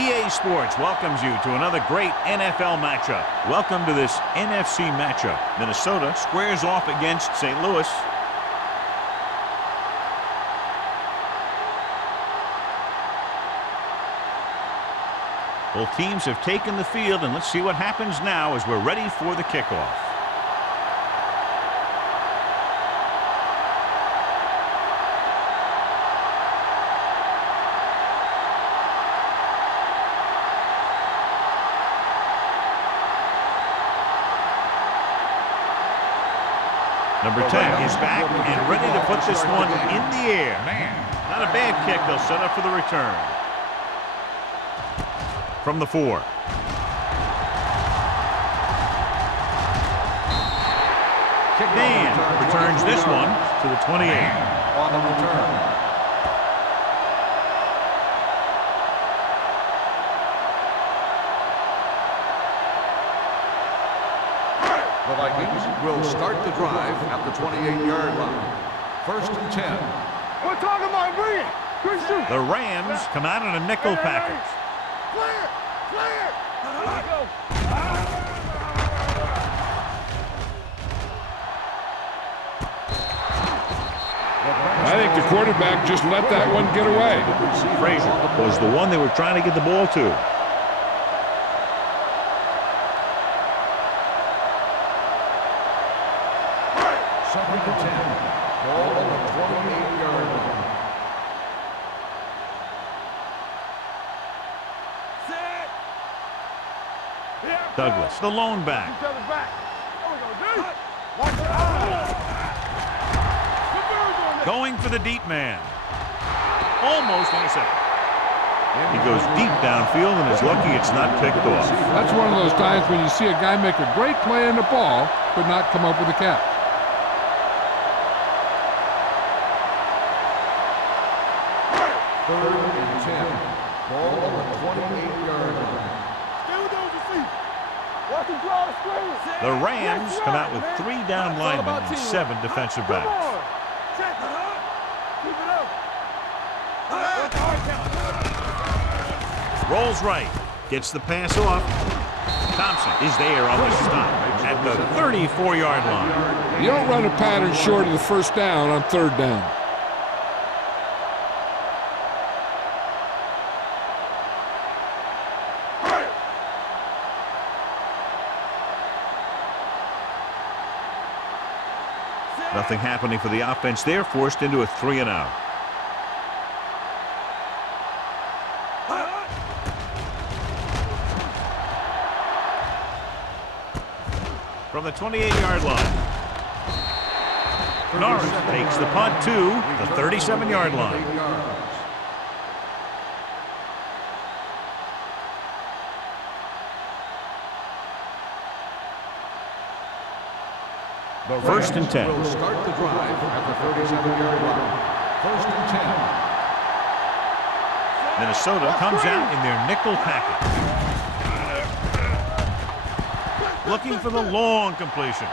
EA Sports welcomes you to another great NFL matchup. Welcome to this NFC matchup. Minnesota squares off against St. Louis. Both teams have taken the field, and let's see what happens now as we're ready for the kickoff. Number 10 is back and ready to put this one in the air. Not a bad kick. They'll set up for the return. From the 4. Dan returns this one to the 28. On the return. The Vikings will start the drive at the 28-yard line. 1st and 10. We're talking about bringing. The Rams come out in a nickel package. Clear! Clear! Here we go. I think the quarterback just let that one get away. Frazier was the one they were trying to get the ball to. Second and 10. Ball on the 28-yard line. Douglas, the lone back. Going for the deep man. Almost intercepted. He goes deep downfield and is lucky it's not picked off. That's one of those times when you see a guy make a great play on the ball, but not come up with a catch. Third and 10. Ball on the 28-yard line. The Rams come out with 3 down linemen and 7 defensive backs. Rolls right. Gets the pass off. Thompson is there on the stop at the 34-yard line. You don't run a pattern short of the first down on 3rd down. Nothing happening for the offense there, forced into a 3-and-out. From the 28-yard line. Norris takes the punt to the 37-yard line. The 1st and 10. Will start the drive at the 37-yard line. 1st and 10. Minnesota comes out in their nickel package. Looking for the long completion.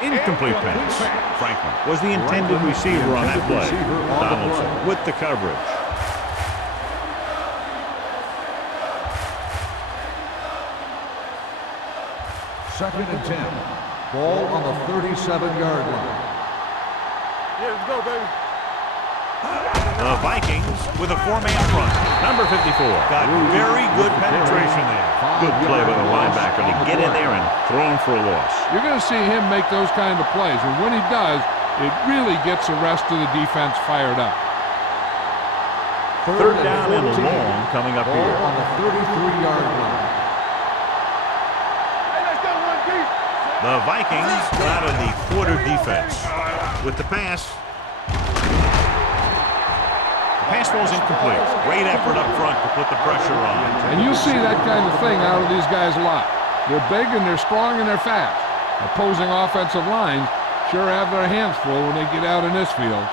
Incomplete pass. Franklin was the intended receiver on that play. Donaldson with the coverage. Second and 10. Ball on the 37-yard line. Yeah, let's go, baby. The Vikings with a 4-man front. Number 54 got very good penetration there. Good play by the linebacker to get in there and throw him for a loss. You're going to see him make those kind of plays, and when he does, it really gets the rest of the defense fired up. 3rd down and long coming up here. Ball on the 33-yard line. The Vikings out of the quarter defense. With the pass. The pass falls incomplete. Great effort up front to put the pressure on. And you see that kind of thing out of these guys a lot. They're big and they're strong and they're fast. Opposing offensive lines sure have their hands full when they get out in this field.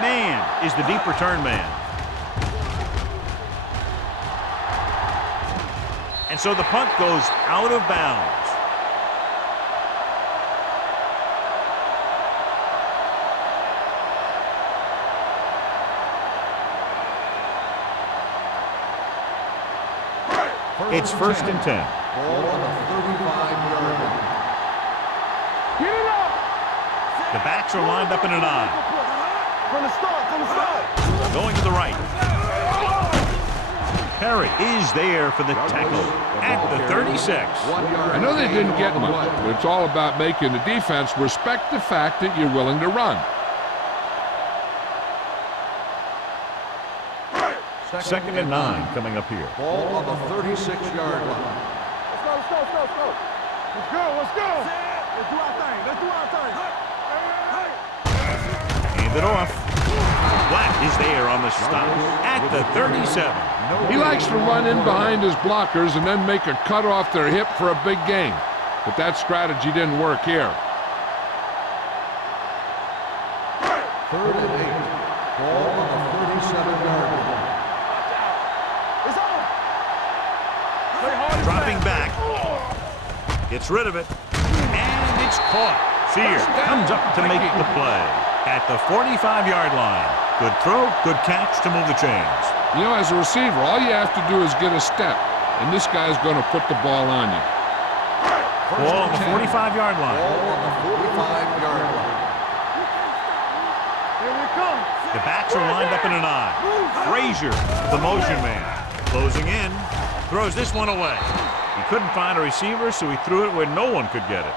Man is the deep return man. And so the punt goes out of bounds. It's first and 10. Ball on the 35-yard line. Get it up. The backs are lined up in an I. From the start. Going to the right. Perry is there for the tackle at the 36. I know they didn't get much, but it's all about making the defense respect the fact that you're willing to run. Second and 9 coming up here. Ball on the 36-yard line. Let's go. Let's go. Let's do our thing. Hand it off. Black is there on the stop at the 37. He likes to run in behind his blockers and then make a cut off their hip for a big gain. But that strategy didn't work here. Third and 8. Ball on the 37-yard line. It's on. Play hard and Dropping fast. back. Gets rid of it. And it's caught. Sear comes up to make the play at the 45-yard line. Good throw, good catch to move the chains. You know, as a receiver, all you have to do is get a step, and this guy's going to put the ball on you. Ball on the 45-yard line. Ball on the 45-yard line. Here we come. The backs are lined up in an I. Frazier, the motion man, closing in, throws this one away. He couldn't find a receiver, so he threw it where no one could get it.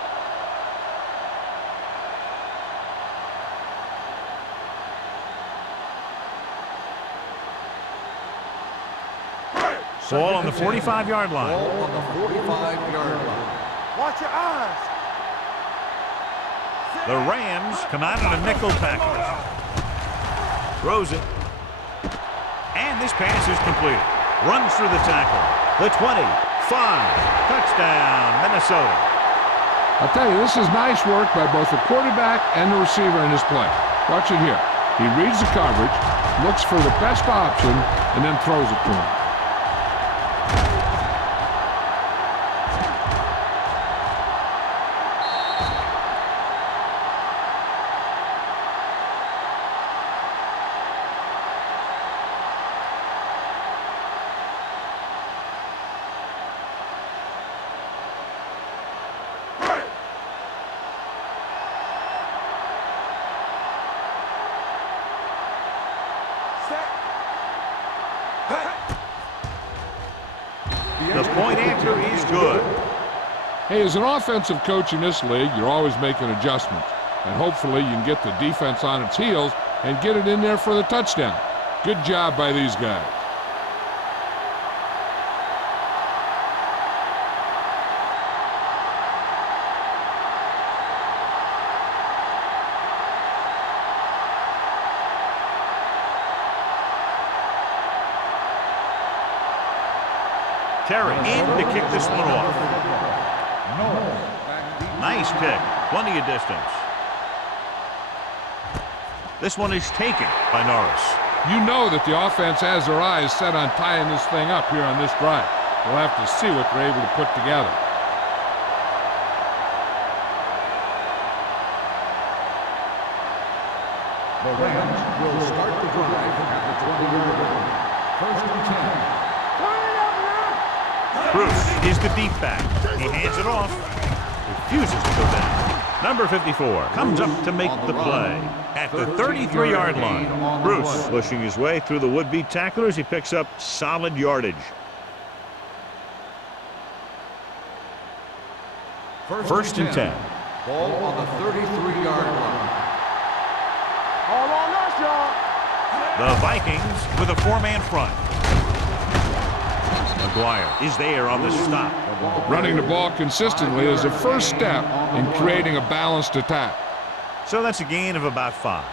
Ball on the 45-yard line. Ball on the 45-yard line. Watch your eyes. The Rams come out in a nickel package. Throws it. And this pass is completed. Runs through the tackle. The 20, 5. Touchdown, Minnesota. I'll tell you, this is nice work by both the quarterback and the receiver in this play. Watch it here. He reads the coverage, looks for the best option, and then throws it to him. The point after is good. Hey, as an offensive coach in this league, you're always making adjustments. And hopefully you can get the defense on its heels and get it in there for the touchdown. Good job by these guys. Terry in to kick this one off. Nice kick. Plenty of distance. This one is taken by Norris. You know that the offense has their eyes set on tying this thing up here on this drive. We'll have to see what they're able to put together. The Rams will start the drive at the 20-yard line. First and 10. Bruce is the deep back. He hands it off. Refuses to go down. Number 54 comes up to make the play at the 33-yard line. Bruce pushing his way through the would-be tacklers. He picks up solid yardage. First and 10. Ball on the 33-yard line. All on us, y'all. The Vikings with a four-man front. McGuire is there on the stop. Running the ball consistently is a first step in creating a balanced attack. So that's a gain of about 5.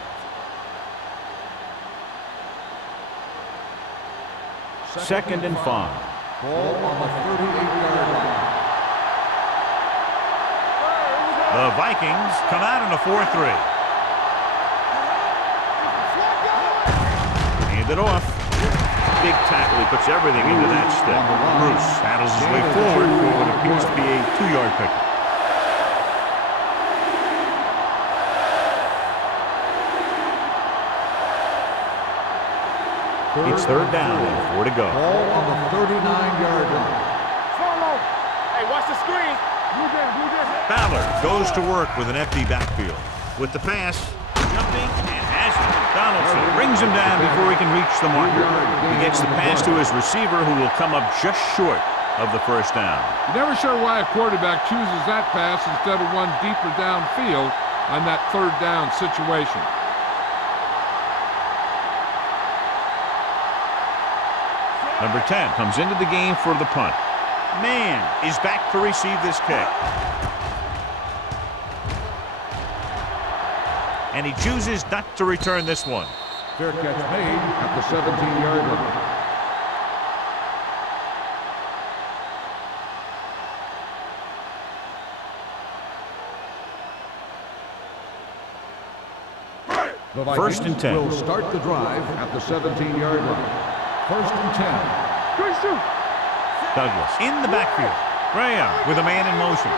Second and 5. Ball on the 38-yard line. The Vikings come out in a 4-3. Hand it off. Big tackle. He puts everything into that step. Bruce paddles his way forward for what appears to be a 2-yard pickup. It's third down and 4 to go. Ball on the 39-yard line. Hey, watch the screen. Ballard goes to work with an empty backfield. With the pass, jumping and has it. Donaldson brings him down before he can reach the marker. He gets the pass to his receiver, who will come up just short of the first down. You're never sure why a quarterback chooses that pass instead of one deeper downfield on that third down situation. Number 10 comes into the game for the punt. Mann is back to receive this kick. And he chooses not to return this one. Fair catch made at the 17-yard line. The First and 10. Will start the drive at the 17-yard line. First and 10. Good shoot. Douglas in the backfield. Graham with a man in motion.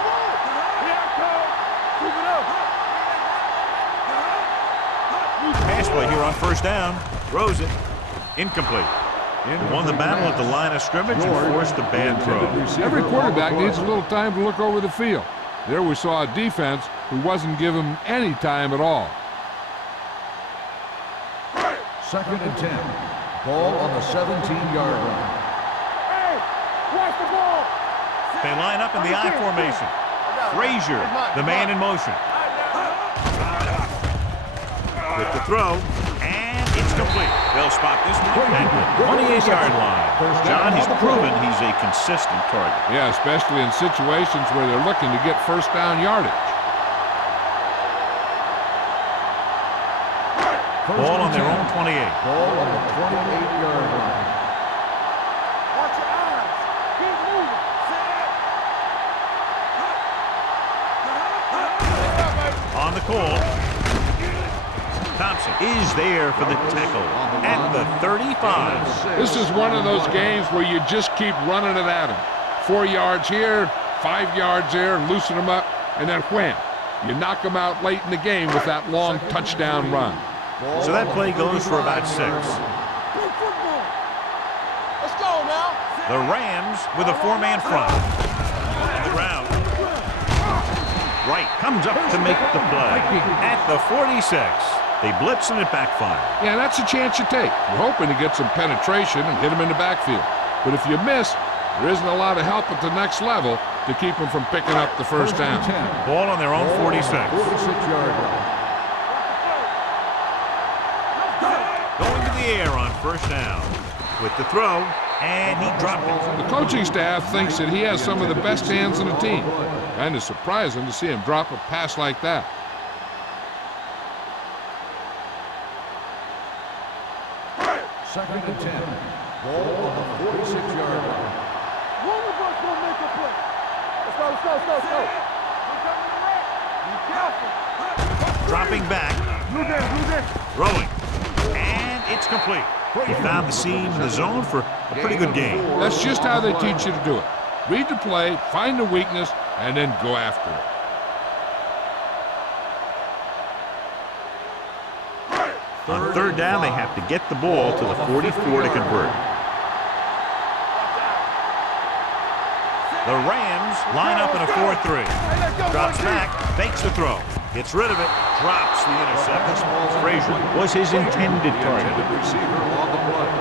Pass play here on first down. Throws it. Incomplete. He won the battle at the line of scrimmage and forced a bad throw. Every quarterback needs a little time to look over the field. There we saw a defense who wasn't given him any time at all. Second and 10. Ball on the 17-yard line. Hey, watch the ball. They line up in the I formation. Frazier, the man in motion. With the throw, and it's complete. They'll spot this one at the 28-yard line. John has proven he's a consistent target. Yeah, especially in situations where they're looking to get first down yardage. Ball on their own 28. Ball on the 28-yard line. Watch your eyes. Keep moving. On the call. Thompson is there for the tackle at the 35. This is one of those games where you just keep running it at them. 4 yards here, 5 yards there, loosen them up, and then wham. You knock them out late in the game with that long touchdown run. So that play goes for about 6. Play football. Let's go now. The Rams with a 4-man front. On the ground. Wright comes up to make the play at the 46. They blitz and it backfires. Yeah, that's a chance you take. You're hoping to get some penetration and hit them in the backfield. But if you miss, there isn't a lot of help at the next level to keep them from picking up the first down. Ball on their own 46. 46-yard line. Going to the air on first down. With the throw, and he dropped it. The coaching staff thinks that he has some of the best hands in the team. Kind of surprising to see him drop a pass like that. Second and 10. Ball on the 46-yard line. One of us gonna make a play. Let's go, let's go, let's go, let's go. We're coming to wreck. Be careful. Dropping back, Blue there. throwing, and it's complete. He found the seam in the zone for a pretty good game. That's just how they teach you to do it. Read the play, find the weakness, and then go after it. On third down, they have to get the ball to the 44 to convert. The Rams line up in a 4-3. Drops back, fakes the throw. Gets rid of it, drops the interception. Frazier was his intended target. Receiver on the play.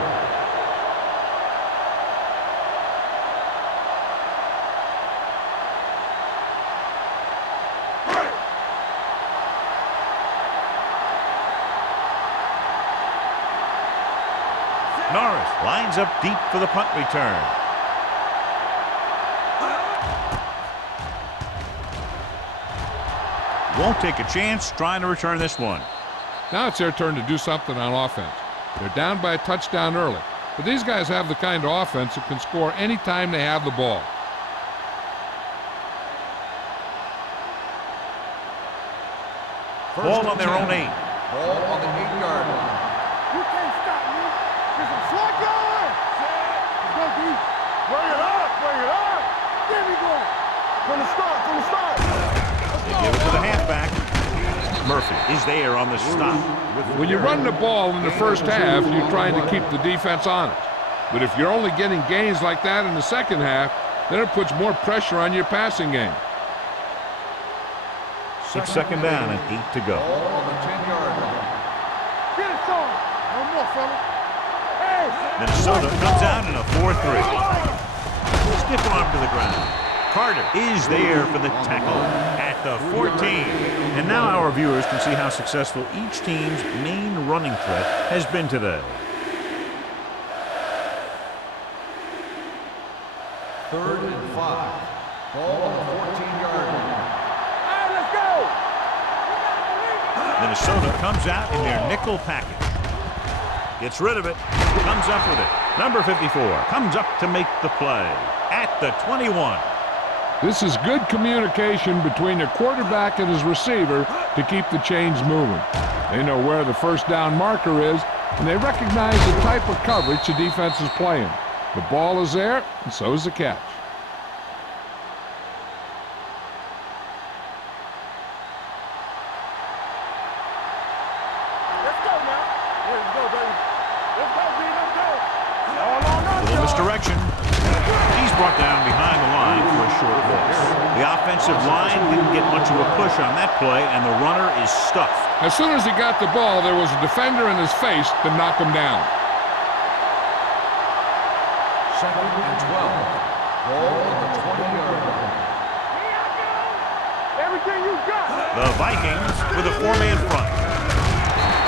Norris lines up deep for the punt return. Won't take a chance trying to return this one. Now it's their turn to do something on offense. They're down by a touchdown early, but these guys have the kind of offense that can score any time they have the ball. Ball on their own 8. Ball on the 8-yard line. You can't stop me. There's a slot going. Let's go, D. Bring it up. There we go. From the start. They give it to the halfback. Murphy is there on the stop. When you run the ball in the first half, you're trying to keep the defense on it. But if you're only getting gains like that in the second half, then it puts more pressure on your passing game. It's second down and 8 to go. Ball on the 10-yard line. Get it, son. No more, fella. Hey. Minnesota comes out in a 4-3. Stiff arm to the ground. Carter is there for the tackle at the 14. And now our viewers can see how successful each team's main running threat has been today. Third and 5. Ball on the 14-yard line. All right, let's go. Minnesota comes out in their nickel package. Gets rid of it. Comes up with it. Number 54 comes up to make the play at the 21. This is good communication between the quarterback and his receiver to keep the chains moving. They know where the first down marker is, and they recognize the type of coverage the defense is playing. The ball is there, and so is the catch. Let's go now. Let's go, baby. Let's go, B. Let's go. All on us, Little y'all. misdirection. He's brought down behind the line for a short loss. The offensive line didn't get much of a push on that play, and the runner is stuffed. As soon as he got the ball, there was a defender in his face to knock him down. Second and 12. Ball on the 20-yard line. Everything you got. The Vikings with a 4-man front.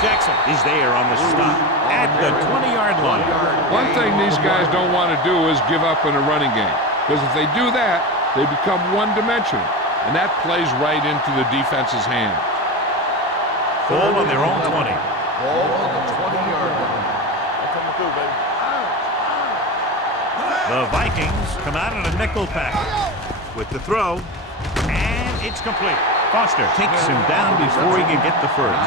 Jackson is there on the stop at the 20-yard line. One thing these guys don't want to do is give up in a running game, because if they do that, they become one-dimensional, and that plays right into the defense's hand. Ball on their own 20. Ball on the 20-yard line. I'm coming through, baby. The Vikings come out in a nickel package with the throw, and it's complete. Foster takes him down before he can get the first.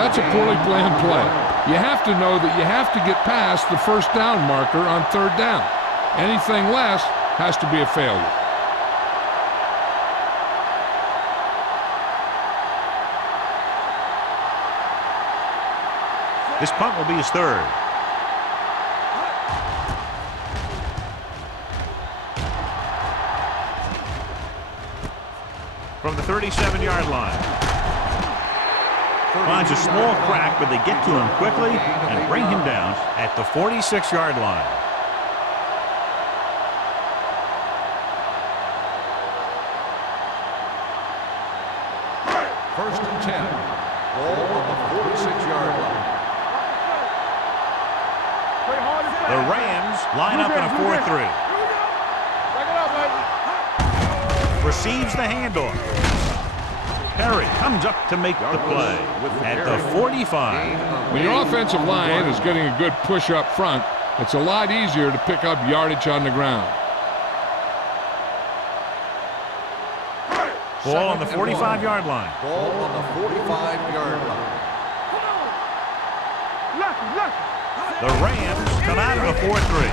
That's a poorly planned play. You have to know that you have to get past the first down marker on third down. Anything less has to be a failure. This punt will be his third. From the 37-yard line. Finds a small crack, but they get to him quickly and bring him down at the 46-yard line. First and 10. Ball on the 46-yard line. Play hard and fast. The Rams line up in a 4-3. Back it up, baby. Receives the handoff. Perry comes up to make the play at the 45. When your offensive line is getting a good push up front, it's a lot easier to pick up yardage on the ground. Ball on the 45-yard line. Ball on the 45-yard line. The Rams come out in a 4-3.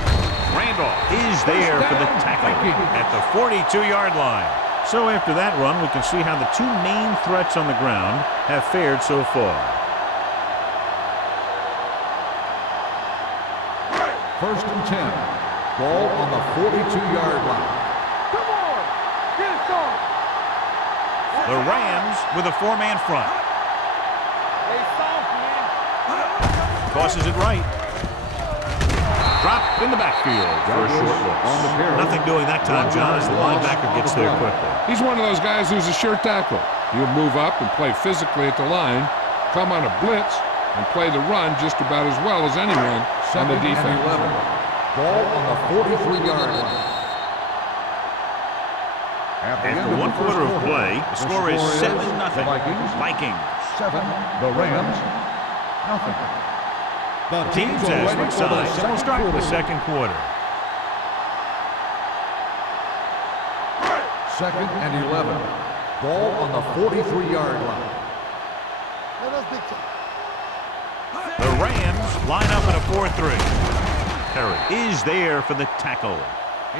Randolph is there for the tackle at the 42-yard line. So after that run, we can see how the two main threats on the ground have fared so far. First and 10. Ball on the 42-yard line. Come on. Get it, son. The Rams with a 4-man front. They soft, man. Tosses it right. Drop in the backfield for a short loss. Nothing doing that time, John, as the linebacker gets there quickly. He's one of those guys who's a sure tackle. He'll move up and play physically at the line, come on a blitz, and play the run just about as well as anyone on the defense. Ball on the 43-yard line. After 1 quarter of play, the score is 7-0. Vikings. 7. The Rams. Nothing. The Teams as switch sides, so we'll start with the second quarter. Second and 11. Ball on the 43-yard line. Let us big time. The Rams line up in a 4-3. Perry is there for the tackle.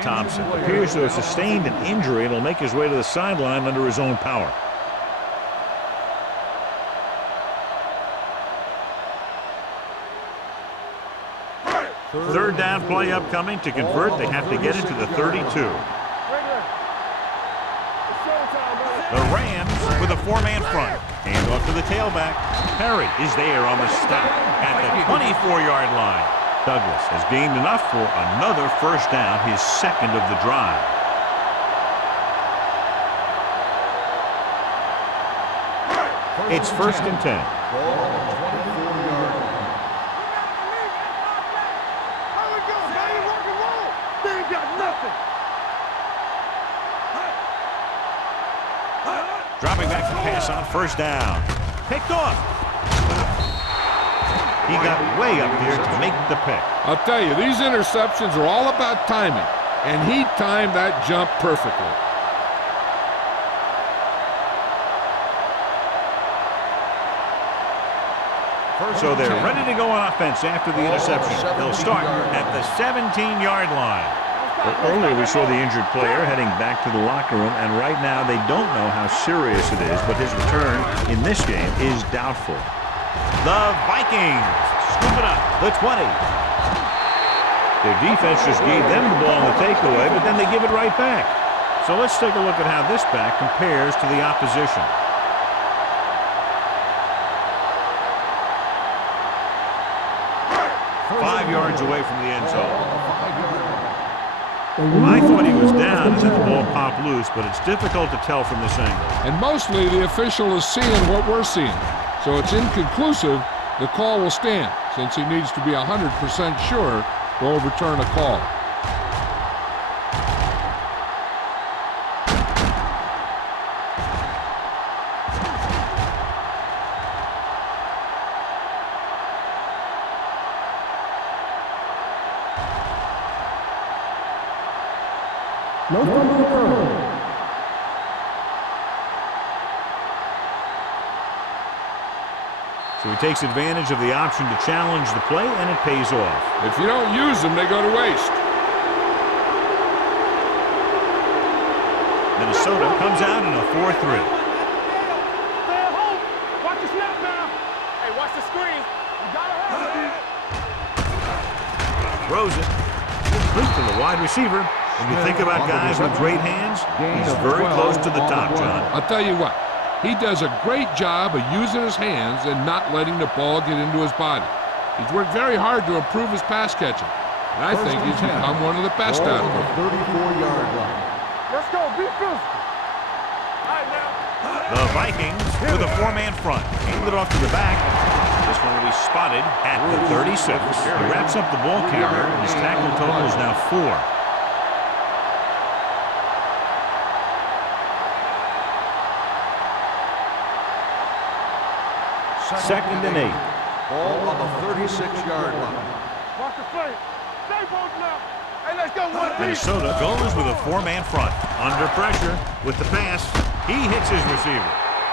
Thompson appears to have sustained an injury and will make his way to the sideline under his own power. Third down play upcoming. To convert, they have to get into the 32. The Rams with a four-man front. Hand off to the tailback. Perry is there on the stop at the 24-yard line. Douglas has gained enough for another first down, his second of the drive. It's 1st and 10. Ball on the 24-yard line. How we go, baby? Rock and roll. They ain't got nothing. Dropping back to pass on 1st down. Picked off. He got way up there to make the pick. I'll tell you, these interceptions are all about timing, and he timed that jump perfectly. So they're ready to go on offense after the interception. They'll start at the 17-yard line. Well, earlier we saw the injured player heading back to the locker room, and right now they don't know how serious it is, but his return in this game is doubtful. The Vikings scoop it up, the 20. Their defense just gave them the ball on the takeaway, but then they give it right back. So let's take a look at how this back compares to the opposition. Five yards away from the end zone. I thought he was down and then the ball popped loose, but it's difficult to tell from this angle. And mostly the official is seeing what we're seeing. So it's inconclusive. The call will stand since he needs to be 100% sure to overturn a call. No fumble return. So he takes advantage of the option to challenge the play, and it pays off. If you don't use them, they go to waste. Minnesota comes out in a 4-3. Stay at home. Watch the snap now. Hey, watch the screen. You gotta have it. Throws it. Complete to the wide receiver. When you think about guys with great hands, he's very close to the top, John. I'll tell you what, he does a great job of using his hands and not letting the ball get into his body. He's worked very hard to improve his pass catching, and I think he's become one of the best out there. 34-yard line. Let's go. Be physical. All right, now. The Vikings with a four-man front. Hand it off to the back. This one will be spotted at the 36. He wraps up the ball carrier, and his tackle total is now 4. Second and 8. Ball on the 36-yard line. Watch the play. Stay bolting up. Hey, let's go. One piece. Minnesota goes with a four-man front. Under pressure with the pass. He hits his receiver.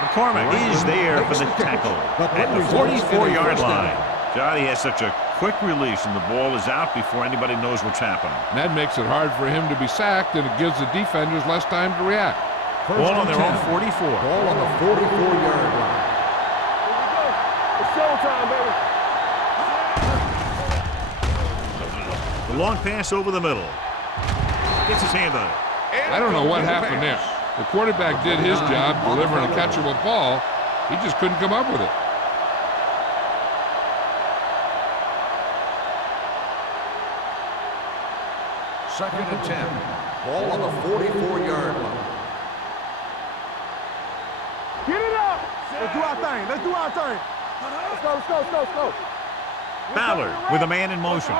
McCormick is there for the tackle at the 44-yard line. John, he has such a quick release, and the ball is out before anybody knows what's happening. And that makes it hard for him to be sacked, and it gives the defenders less time to react. Ball on their own 44. Ball on the 44-yard line. It's showtime, baby. The long pass over the middle. Gets his hand on it. I don't know what happened there. The quarterback did his job delivering a catchable ball. He just couldn't come up with it. Second and 10. Ball on the 44-yard line. Get it up. Let's do our thing. Let's do our thing. Let's go, let's go, let's go, let's go. Ballard with a man in motion.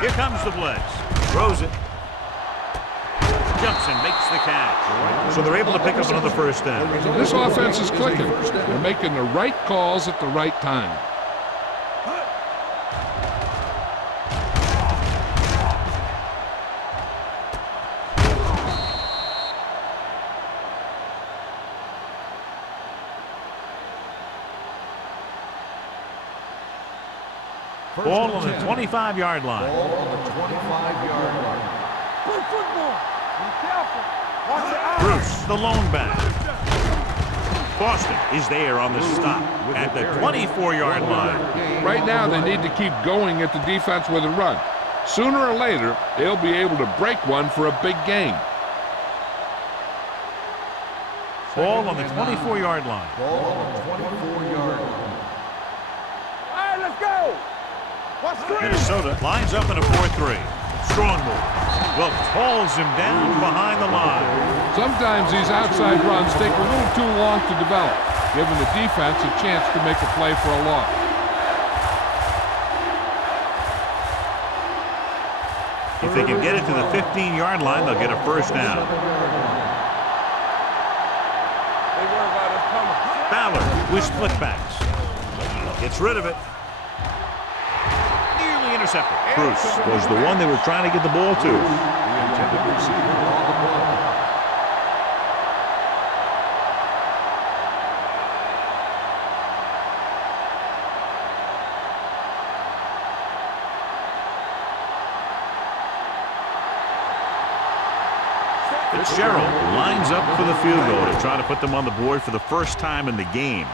Here comes the blitz. Throws it. Jumps and makes the catch. So they're able to pick up another first down. This offense is clicking. They're making the right calls at the right time. Ball on the 25-yard line. Ball on the 25-yard line. Play football. Be careful. Watch your eyes. Bruce, the lone back. Boston is there on the stop at the 24-yard line. Right now, they need to keep going at the defense with a run. Sooner or later, they'll be able to break one for a big gain. Ball on the 24-yard line. Ball on the 24-yard line. All right, let's go. What's three? Minnesota lines up in a 4-3. Strong move. Wilkes hauls him down behind the line. Sometimes these outside runs take a little too long to develop, giving the defense a chance to make a play for a loss. If they can get it to the 15-yard line, they'll get a first down. Ballard with splitbacks. Gets rid of it. Nearly intercepted. Bruce was the one they were trying to get the ball to. The intended receiver on the play. Fitzgerald lines up for the field goal to try to put them on the board for the first time in the game.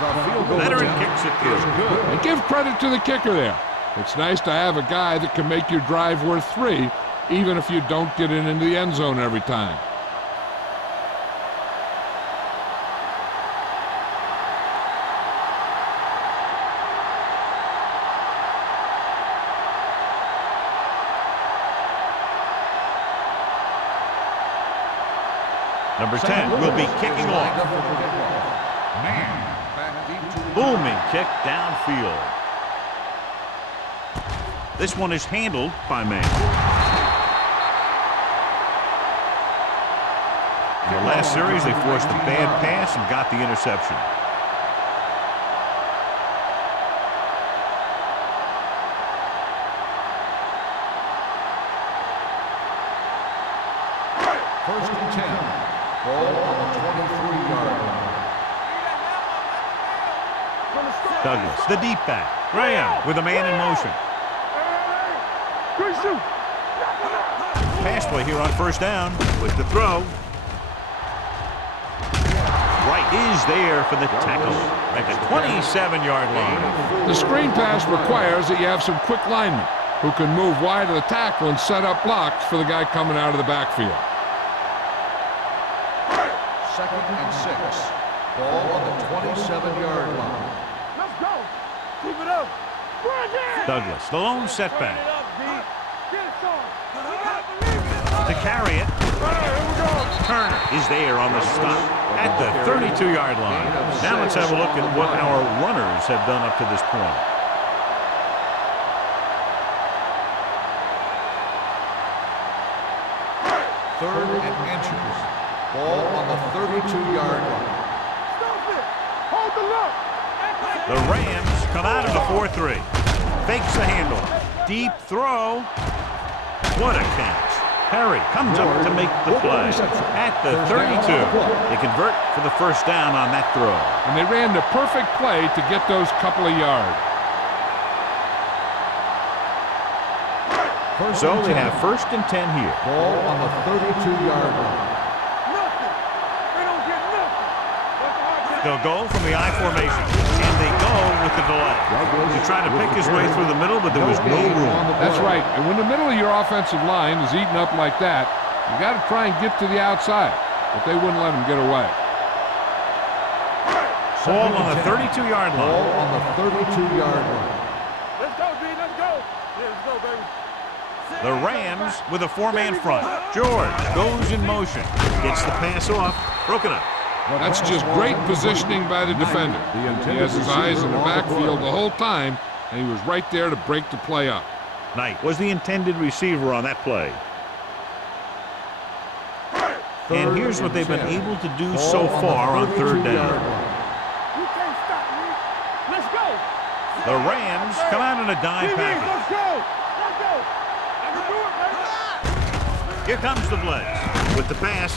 The field goal Veteran attempt kicks it is good. good. And give credit to the kicker there. It's nice to have a guy that can make your drive worth 3, even if you don't get it into the end zone every time. Number 10 will be kicking off. Booming kick downfield. This one is handled by Mann. In the last series, they forced a bad pass and got the interception. First and 10. Ball on the 23-yard line. Douglas, the deep back. Graham with a man in motion. Good shoot. Pass play here on first down with the throw. Wright is there for the tackle at the 27-yard line. The screen pass requires that you have some quick linemen who can move wide of the tackle and set up blocks for the guy coming out of the backfield. Second and 6. Ball on the 27-yard line. Let's go. Keep it up. Douglas, the lone setback. Get it, son. To carry it. Turner is there on the stop at the 32-yard line. Now let's have a look at what our runners have done up to this point. Third and inches. Ball on the 32-yard line. Stop it. Hold the look. The Rams come out of the 4-3. Fakes the handle. Deep throw. What a catch. Perry comes up to make the play at the 32. They convert for the first down on that throw. And they ran the perfect play to get those couple of yards. So they have first and 10 here. Ball on the 32-yard line. Nothing. They don't get nothing. They'll go from the I formation, and they go with the delay. He tried to pick his way through the middle, but there was no room. That's right. And when the middle of your offensive line is eaten up like that, you got to try and get to the outside. But they wouldn't let him get away. Ball on the 32-yard Ball line. on the 32-yard line. Let's go, D. Let's go. Yeah, let's go, baby. The Rams with a 4-man front. George goes in motion. Gets the pass off. Broken up. That's just great positioning by the defender. He has his eyes in the backfield the whole time, and he was right there to break the play up. Knight was the intended receiver on that play. And here's what they've been able to do so far on third down. You can't stop me. Let's go. The Rams come out in a dime package. Let's go. Let's go. I can do it, baby. Here comes the blitz with the pass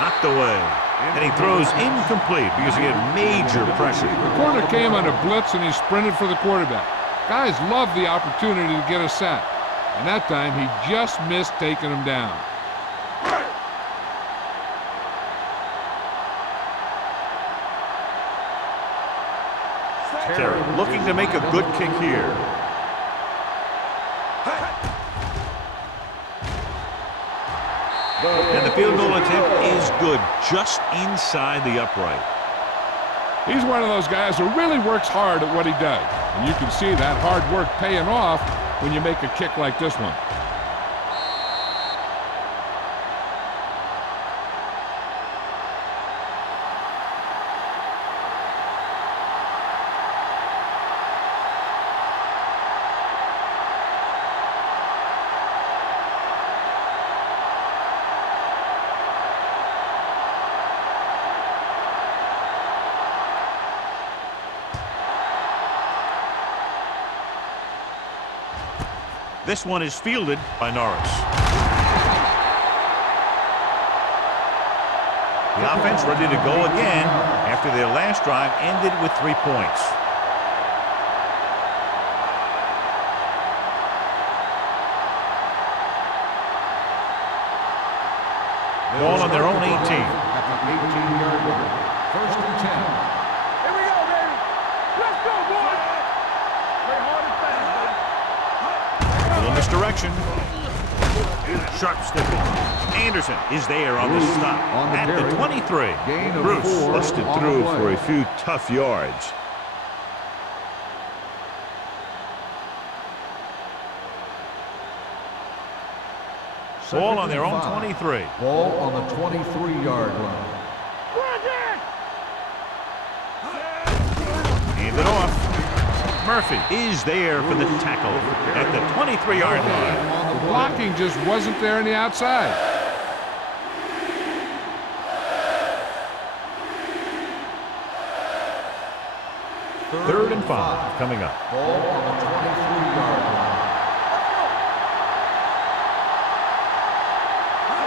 knocked away. And he throws incomplete because he had major pressure. The corner came on a blitz, and he sprinted for the quarterback. Guys love the opportunity to get a sack. And that time, he just missed taking him down. Terry looking to make a good kick here. And the field goal attempt is good, just inside the upright. He's one of those guys who really works hard at what he does. And you can see that hard work paying off when you make a kick like this one. This one is fielded by Norris. The offense ready to go again after their last drive ended with 3 points. Ball on their own 18. At the 18-yard line. First and 10. Here we go, baby. Let's go, boys. Play hard and fast, baby. A little misdirection. Sharp stick. Anderson is there on the stop at the 23. Gain of Bruce 4 busted on through the play. for a few tough yards. Ball on their own 23. Ball on the 23-yard line. Hand it off. Murphy is there for the tackle at the 23-yard line. The blocking just wasn't there on the outside. Third and 5 coming up. Ball on the 23-yard line.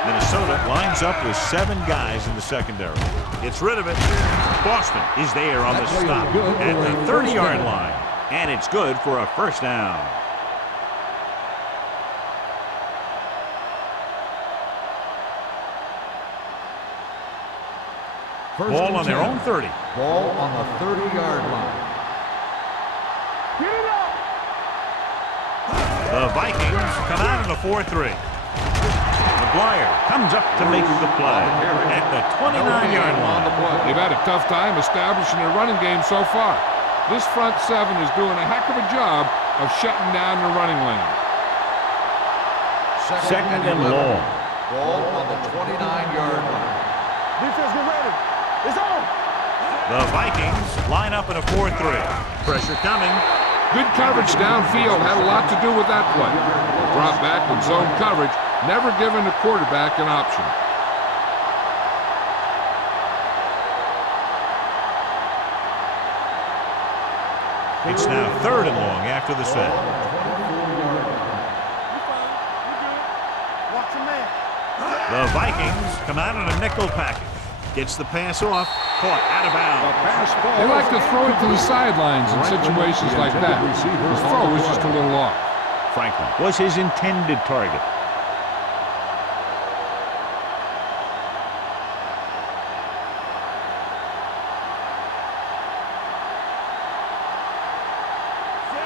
Minnesota lines up with 7 guys in the secondary. Gets rid of it. Boston is there on the stop at the 30-yard line. And it's good for a first down. Ball on their own 30. Ball on the 30-yard line. Get it up. The Vikings come out in the 4-3. McGuire comes up to make the play at the 29-yard line. They've had a tough time establishing their running game so far. This front 7 is doing a heck of a job of shutting down the running lane. Second and long. Ball on the 29-yard line. Defense, get ready. It's on. The Vikings line up in a 4-3. Pressure coming. Good coverage downfield had a lot to do with that play. Drop back and zone coverage, never giving the quarterback an option. It's now third and long after the set. You fine. You good. Watch your man. The Vikings come out in a nickel package. Gets the pass off. Caught out of bounds. They like to throw it to the sidelines in situations like that. His throw was just a little off. Franklin was his intended target.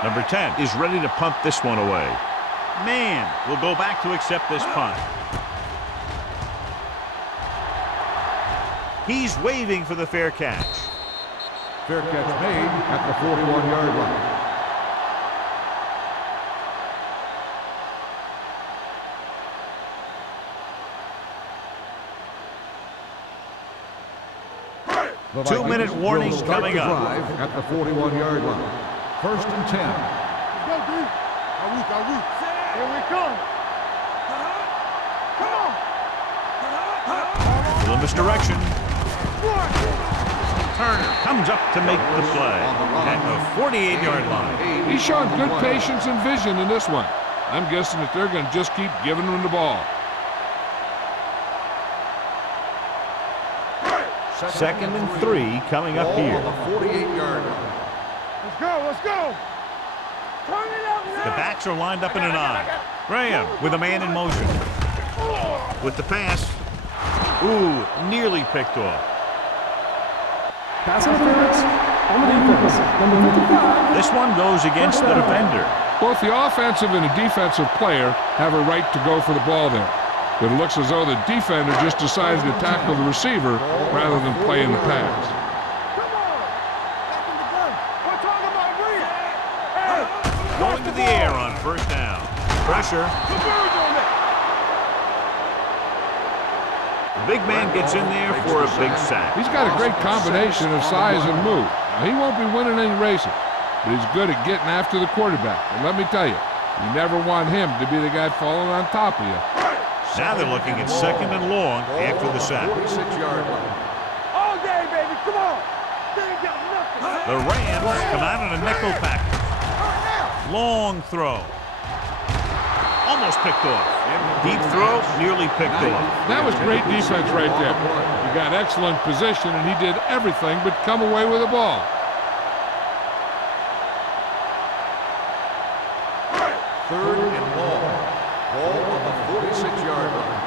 Number 10 is ready to punt this one away. Man will go back to accept this punt. He's waving for the fair catch. Fair catch made at the 41-yard line. The 2-minute Vikings warning will start coming the up. drive at the 41-yard line. First and 10. Let's go, D. Are we? Here we come. Come on. Little misdirection. Turner comes up to make the play at the 48-yard line. He's showing good patience and vision in this one. I'm guessing that they're going to just keep giving him the ball. Second and 3 coming up here. On the 48-yard line. Let's go. Turn it up now. The backs are lined up in an I. Graham with a man in motion. With the pass. Ooh, nearly picked off. Pass interference on the defense. Number 55. This one goes against the defender. Both the offensive and the defensive player have a right to go for the ball there. but it looks as though the defender just decided to tackle the receiver rather than play in the pass. Going to the air on first down. Pressure. The big man gets in there for a big sack. He's got a great combination of size and move. Now, he won't be winning any races, but he's good at getting after the quarterback. And let me tell you, you never want him to be the guy falling on top of you. Now they're looking at second and long after the sack. 46-yard line. All day, baby. Come on. They ain't got nothing. The Rams come out in a nickel package. Long throw. Almost picked off. Deep throw, nearly picked off. That was great defense right there. He got excellent position, and he did everything but come away with the ball. Third and long. Ball on the 46-yard line.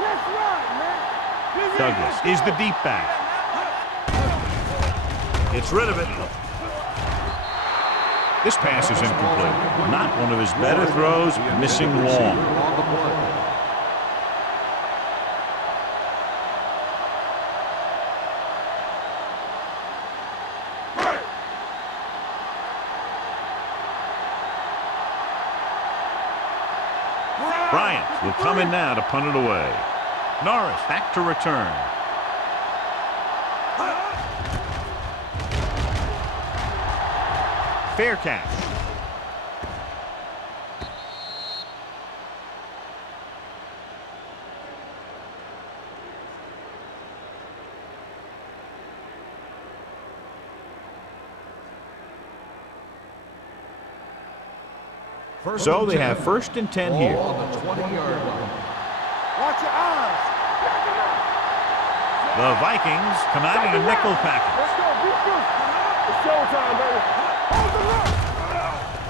Let's run, man. Douglas is the deep back. Gets rid of it. This pass is incomplete. Not one of his better throws, missing long. On the play. Bryant will come in now to punt it away. Norris back to return. Fair catch. So they have first and 10 here. Ball on the 20-yard line. Watch your eyes. The Vikings come out in a nickel package. Let's go. Be good. It's showtime, baby. Hold the look.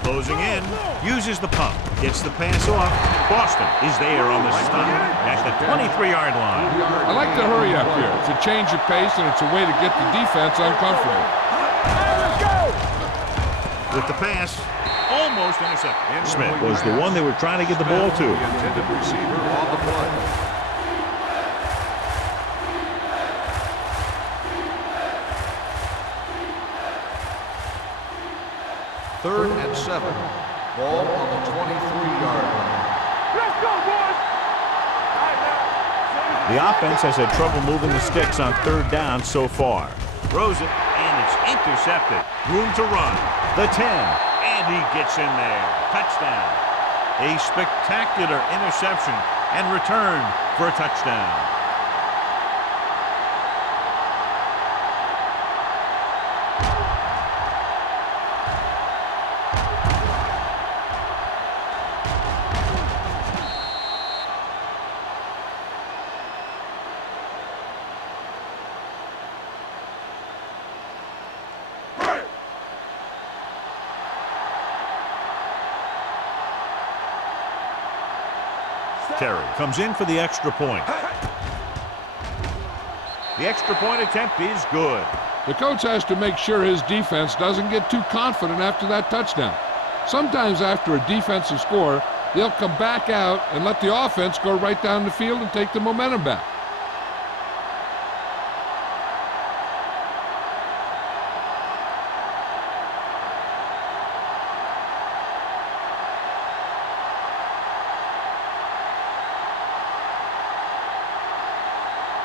Closing in, uses the pump, gets the pass off. Boston is there on the stop at the 23-yard line. I like to hurry up here. It's a change of pace, and it's a way to get the defense uncomfortable. Let's go. With the pass, almost intercepted. Smith was the one they were trying to get the ball to. The intended receiver on the play. Third and 7. Ball on the 23-yard line. Let's go, boys. The offense has had trouble moving the sticks on third down so far. Throws it, and it's intercepted. Room to run. The 10, and he gets in there. Touchdown. A spectacular interception and return for a touchdown. Terry comes in for the extra point. The extra point attempt is good. The coach has to make sure his defense doesn't get too confident after that touchdown. Sometimes after a defensive score, they'll come back out and let the offense go right down the field and take the momentum back.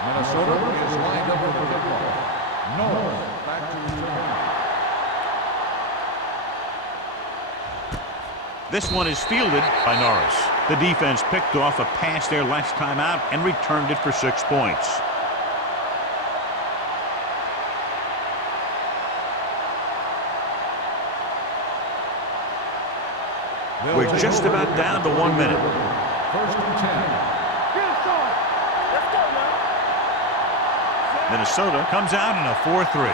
Minnesota is lined up for the kickoff. Norris back to return. This one is fielded by Norris. The defense picked off a pass their last time out and returned it for 6 points. We're just about down to 1 minute. First and 10. Minnesota comes out in a 4-3.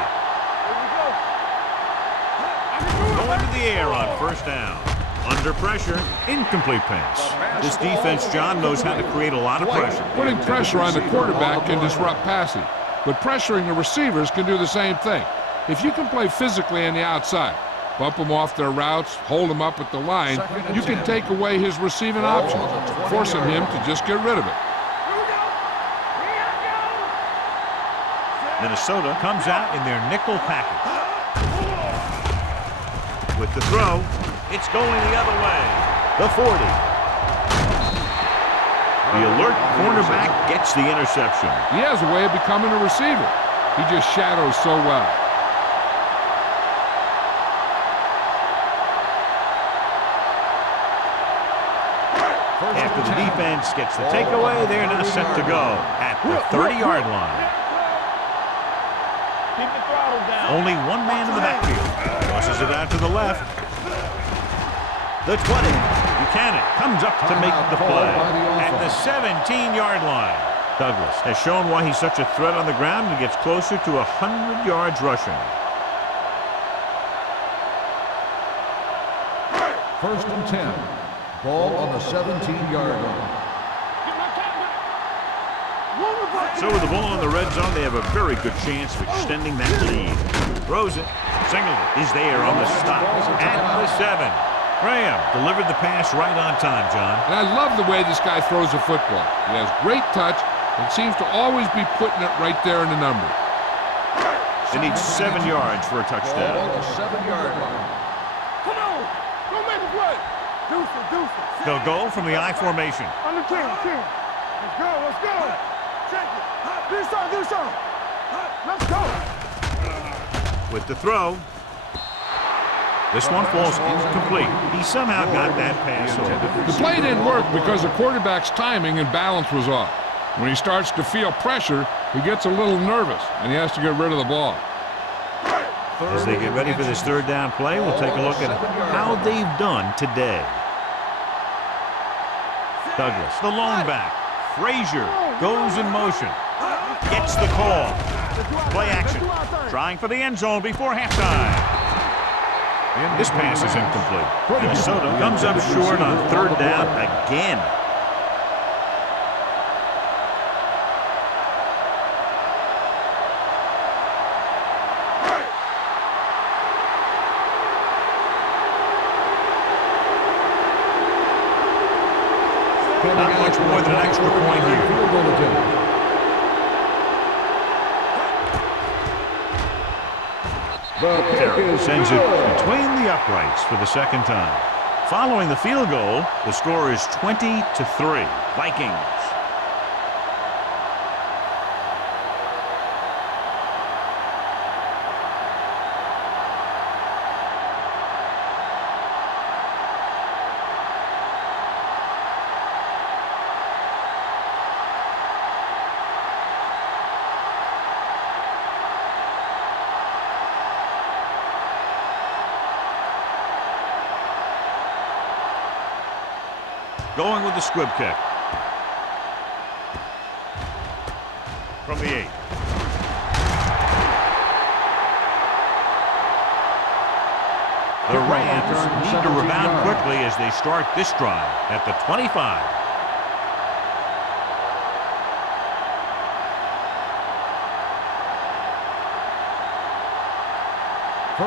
Going to the air on first down. Under pressure, incomplete pass. This defense, John, knows how to create a lot of pressure. Putting pressure on the quarterback can disrupt passing, but pressuring the receivers can do the same thing. If you can play physically on the outside, bump them off their routes, hold them up at the line, you can take away his receiving options, forcing him to just get rid of it. Minnesota comes out in their nickel package. With the throw, it's going the other way. The 40. The alert cornerback gets the interception. He has a way of becoming a receiver. He just shadows so well. After the defense gets the takeaway, they're now set to go at the 30-yard line. Keep the throttle down. Only one man in the backfield. Tosses it out to the left. The 20. Buchanan comes up to make the play at the 17-yard line. Douglas has shown why he's such a threat on the ground and gets closer to 100 yards rushing. First and 10. Ball on the 17-yard line. So with the ball in the red zone, they have a very good chance of extending that lead. Throws it. Singleton is there on the stop at the 7. Graham delivered the pass right on time, John. And I love the way this guy throws a football. He has great touch and seems to always be putting it right there in the number. They need 7 yards for a touchdown. Ball on the 7-yard line. Come on. Go make a play. Deuce it. They'll go from the I formation. On the 10. Let's go. Check it. This side. Let's go. With the throw. This one falls incomplete. He somehow got that pass over. The play didn't work because the quarterback's timing and balance was off. When he starts to feel pressure, he gets a little nervous, and he has to get rid of the ball. As they get ready for this third down play, we'll take a look at how they've done today. Douglas, the lone back. Frazier goes in motion. Gets the call. Play action. Trying for the end zone before halftime. This pass is incomplete. Minnesota comes up short on third down again. Not much more than an extra point here. Terry sends it between the uprights for the second time. Following the field goal, the score is 20-3. Vikings. Going with the squib kick. From the 8. The Rams need to rebound quickly as they start this drive at the 25.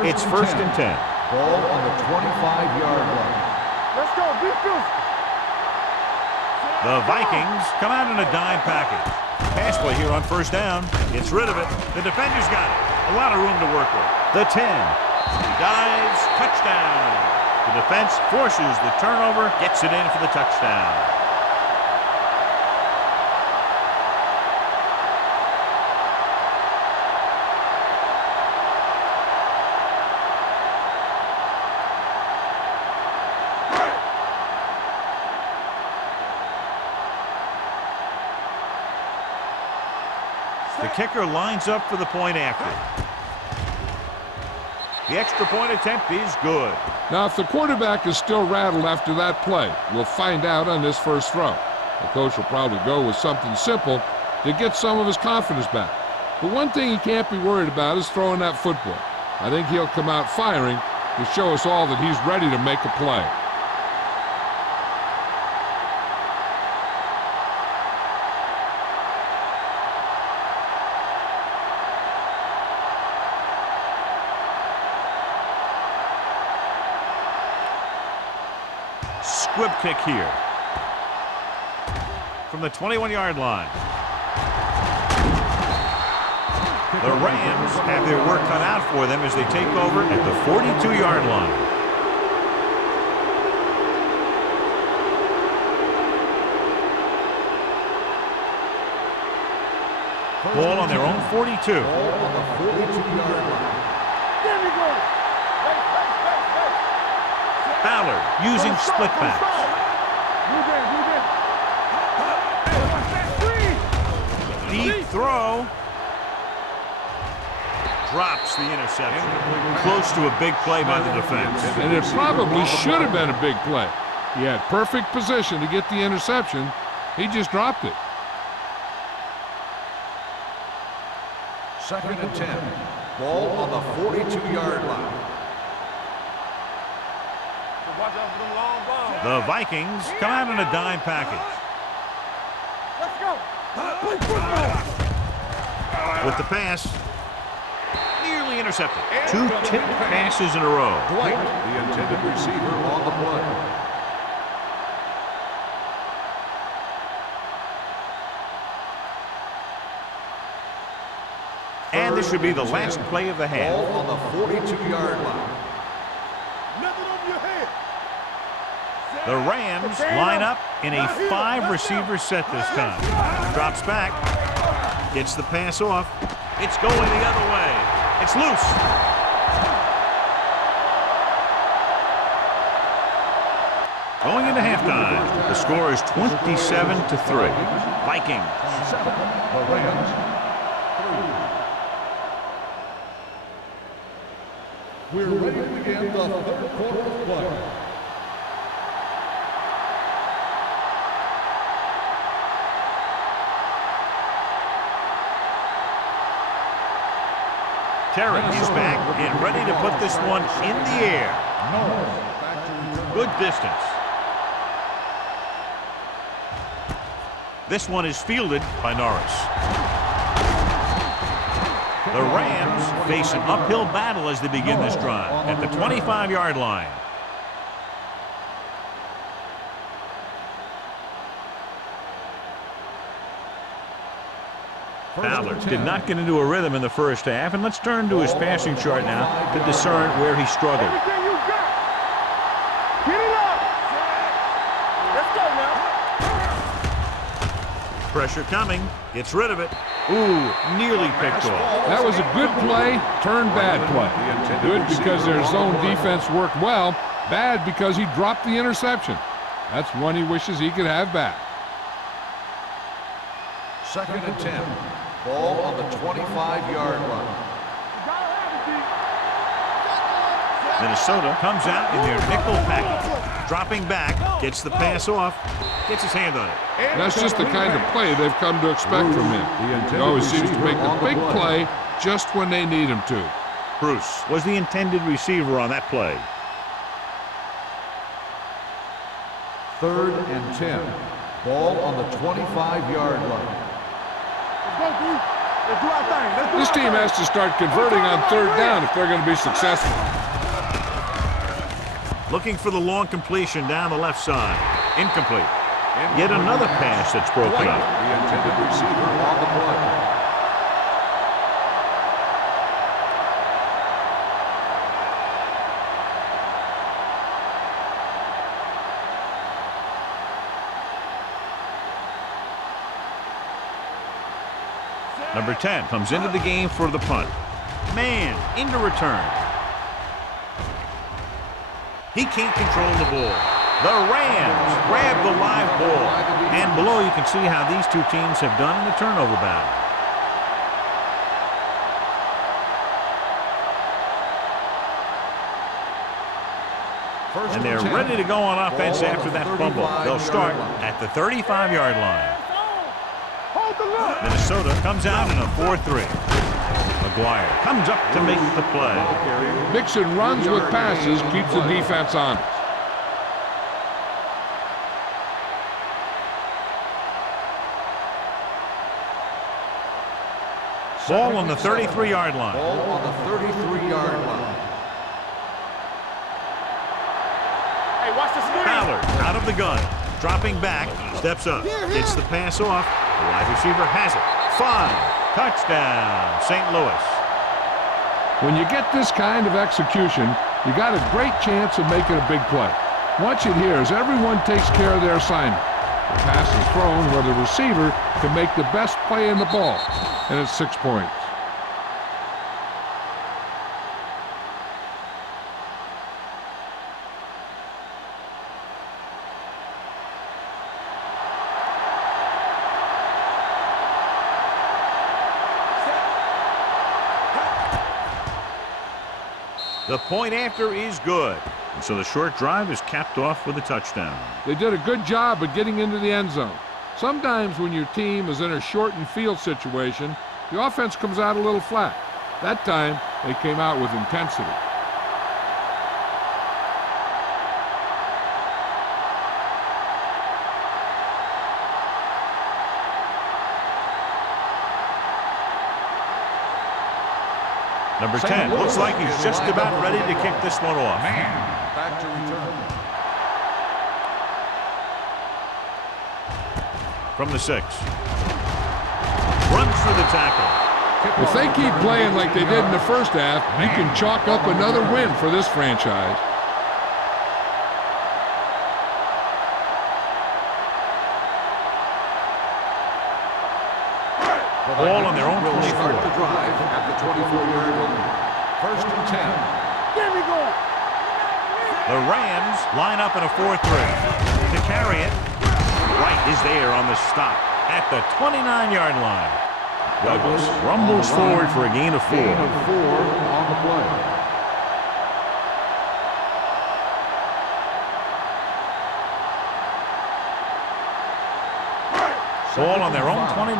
It's first and 10. Ball on the 25-yard line. Let's go. Defense. The Vikings come out in a dime package. Pass play here on first down. Gets rid of it. The defender's got it. A lot of room to work with. The 10. He dives. Touchdown. The defense forces the turnover. Gets it in for the touchdown. The kicker lines up for the point after. The extra point attempt is good. Now, if the quarterback is still rattled after that play, we'll find out on this first throw. The coach will probably go with something simple to get some of his confidence back. But one thing he can't be worried about is throwing that football. I think he'll come out firing to show us all that he's ready to make a play. squib kick here. From the 21-yard line. The Rams have their work cut out for them as they take over at the 42-yard line. Ball on their own 42. Ball on the 42-yard line. There we go. Ballard using split backs. Move in, move in. Deep throw. Drops the interception. Close to a big play by the defense. And it probably should have been a big play. He had perfect position to get the interception. He just dropped it. 2nd and 10. Ball on the 42-yard line. The Vikings come out in a dime package. Let's go. Play football. With the pass. Nearly intercepted. 2 tipped passes in a row. Dwight, the intended receiver, on the play. And this should be the last play of the half. Ball on the 42-yard line. Nothing over your head. The Rams line up in a 5-receiver set this time. Drops back. Gets the pass off. It's going the other way. It's loose. Going into halftime, the score is 27-3. Vikings. 7. The Rams. 3. We're ready to begin the 3rd quarter of play. Terry is back and ready to put this one in the air. Good distance. This one is fielded by Norris. The Rams face an uphill battle as they begin this drive at the 25-yard line. Ballard did not get into a rhythm in the first half, and let's turn to his passing chart now to discern where he struggled. Everything you got. Get it up. Let's go now. Pressure coming. Gets rid of it. Ooh, nearly picked off. That was a good play, turned bad play. Good because their zone defense worked well. Bad because he dropped the interception. That's one he wishes he could have back. 2nd and 10. Ball on the 25-yard line. Minnesota comes out in their nickel package. Dropping back, gets the pass off, gets his hand on it. That's just the kind of play they've come to expect from him. He always seems to make the big play just when they need him to. Bruce was the intended receiver on that play. 3rd and 10. Ball on the 25-yard line. Let's go, D. Let's do our thing. Let's do This our team thing. has to start converting on 3rd down if they're going to be successful. Looking for the long completion down the left side. Incomplete. Yet another pass that's broken Dwight, up. the intended receiver, on the play. Number 10 comes into the game for the punt. Man, into return. He can't control the ball. The Rams grab the live ball. And below you can see how these two teams have done in the turnover battle. And they're ready to go on offense after that fumble. They'll start at the 35-yard line. Hold the look. Minnesota comes out in a 4-3. McGuire comes up to make the play. Mixon runs with passes, keeps the defense on. Ball on the 33-yard line. Ball on the 33-yard line. Hey, watch the screen. Ballard out of the gun. Dropping back, steps up, gets the pass off. The wide receiver has it. 5. Touchdown, St. Louis. When you get this kind of execution, you got a great chance of making a big play. Watch it here as everyone takes care of their assignment. The pass is thrown where the receiver can make the best play in the ball, and it's 6 points. The point after is good. And so the short drive is capped off with a touchdown. They did a good job of getting into the end zone. Sometimes when your team is in a shortened field situation, the offense comes out a little flat. That time, they came out with intensity. Number 10 looks like he's just about ready to kick this one off. Back to return. From the 6. Runs through the tackle. If they keep playing like they did in the first half, you can chalk up another win for this franchise. Ball on their own Will 24. start the drive at the 24-yard line. First and 10. Get me going. The Rams line up in a 4-3. To carry it, Wright is there on the stop at the 29-yard line. Douglas rumbles forward for a gain of 4. Gain of 4 on the play. Ball on their own 29.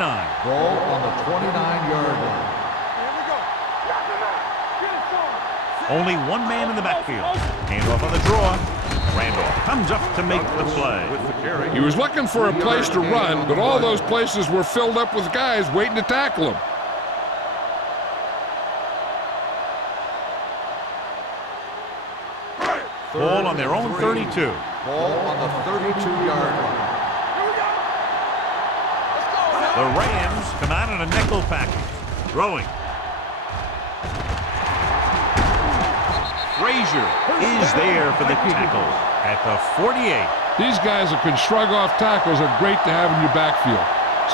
Ball on the 29-yard line. Here we go. Knock him out. Get it going. Only one man in the backfield. Handoff on the draw. Randolph comes up to make the play. With the carry. He was looking for a place to run, but all those places were filled up with guys waiting to tackle him. Ball on their own 32. Ball on the 32-yard line. The Rams come out in a nickel package. Throwing. Frazier is there for the tackle at the 48. These guys that can shrug off tackles are great to have in your backfield.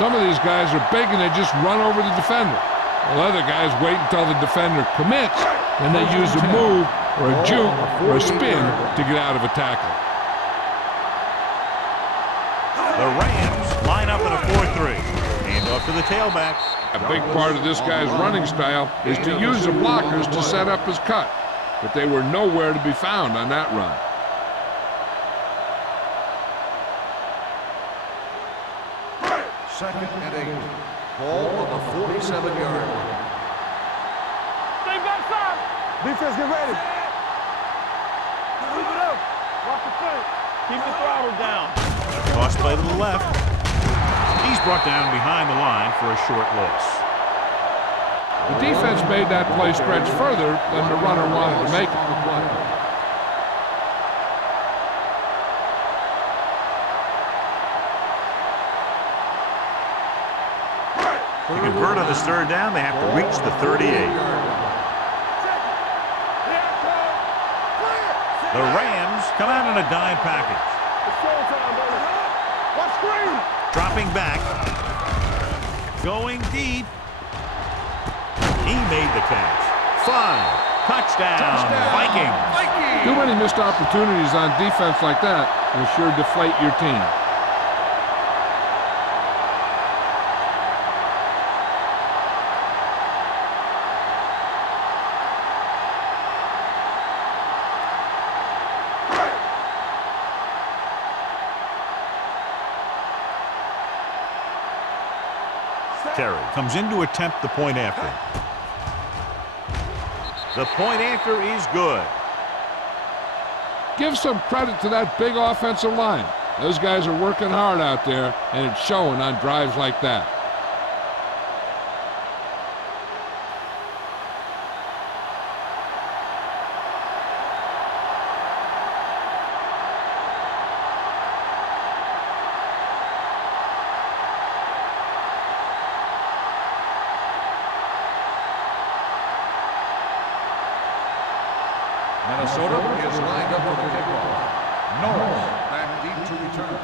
Some of these guys are big and they just run over the defender. While other guys wait until the defender commits, and they use a move or a juke or a spin to get out of a tackle. The Rams line up in a 4-3. Handoff to the tailback. A big part of this guy's running style is to use the blockers to set up his cut, but they were nowhere to be found on that run. Second and 8. Ball on the 47-yard line. Stay backside. Defense, get ready. Keep it up. Watch the flank. Keep the throttle down. Toss play to the left. He's brought down behind the line for a short loss. The defense made that play stretch further than the runner wanted to make it. To convert on this third down, they have to reach the 38. The Rams come out in a dime package. It's showtime, baby. Watch screen. Dropping back. Going deep. He made the catch. 5. Touchdown. Vikings. Too many missed opportunities on defense like that will sure deflate your team. Terry comes in to attempt the point after. The point after is good. Give some credit to that big offensive line. Those guys are working hard out there, and it's showing on drives like that. Minnesota is lined up for the kickoff. Norris back deep to return.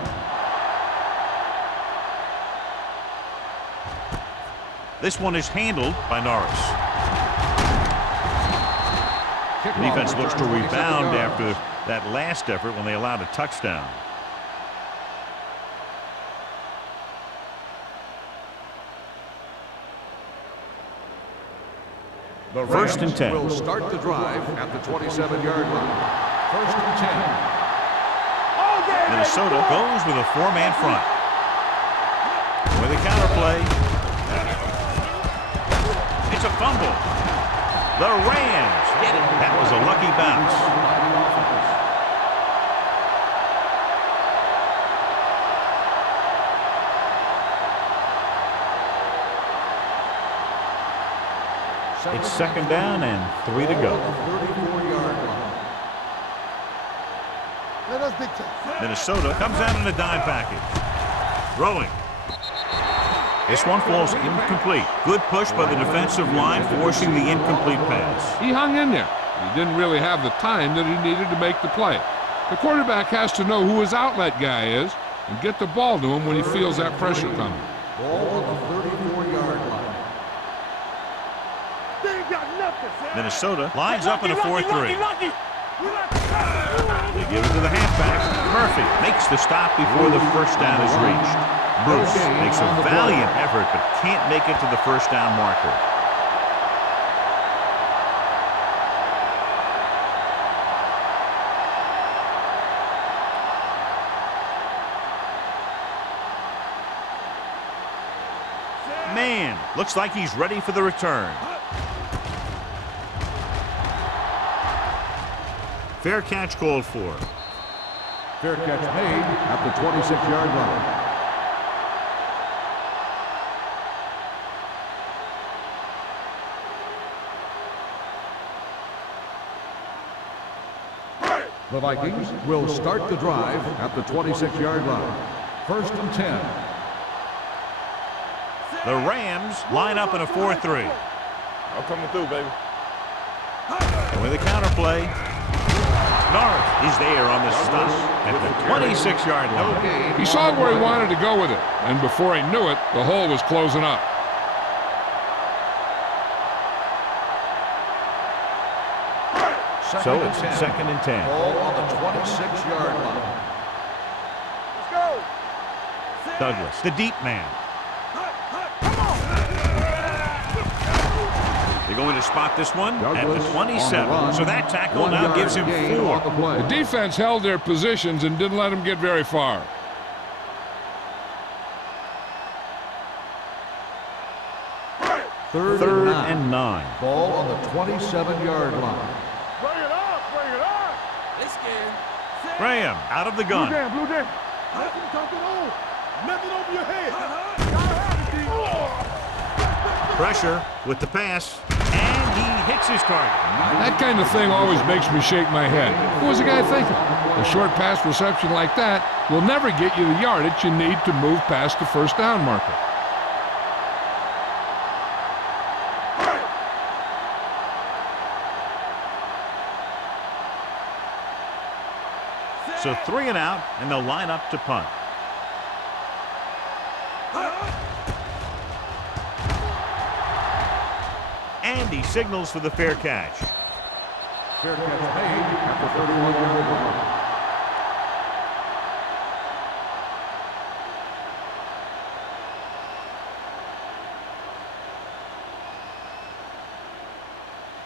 This one is handled by Norris. The defense looks to rebound after that last effort when they allowed a touchdown. The First and 10. will start the drive at the 27-yard line. First and 10. Minnesota goes with a four-man front. With a counter play. It's a fumble. The Rams get it. That was a lucky bounce. It's second down and 3 to go. 34-yard line. Let us dictate. Minnesota comes out in a dime package. Throwing. This one falls incomplete. Good push by the defensive line, forcing the incomplete pass. He hung in there. He didn't really have the time that he needed to make the play. The quarterback has to know who his outlet guy is and get the ball to him when he feels that pressure coming. Ball on the 34-yard line. Minnesota lines up in a 4-3. They give it to the halfback. Murphy makes the stop before the first down is reached. Bruce makes a valiant effort but can't make it to the first down marker. Man, looks like he's ready for the return. Fair catch called for. Fair catch made at the 26-yard line. The Vikings will start the drive at the 26-yard line. First and 10. The Rams line up in a 4-3. I'm coming through, baby. And with a counter play, Norris is there on the stop at the 26-yard line. He saw where he wanted to go with it, and before he knew it, the hole was closing up. So it's second and 10. Ball on the 26-yard line. Let's go. Douglas, the deep man. They're going to spot this one at the 27. So that tackle now gives him 4. The defense held their positions and didn't let him get very far. Third and 9. Ball on the 27-yard line. Bring it up, bring it up. Graham out of the gun. Blue jam. Nothing coming on. Nothing over your head. Pressure with the pass, and he hits his target. That kind of thing always makes me shake my head. What was the guy thinking? A short pass reception like that will never get you the yardage you need to move past the first down marker. So 3 and out, and they'll line up to punt. And he signals for the fair catch. Fair catch made at the 31-yard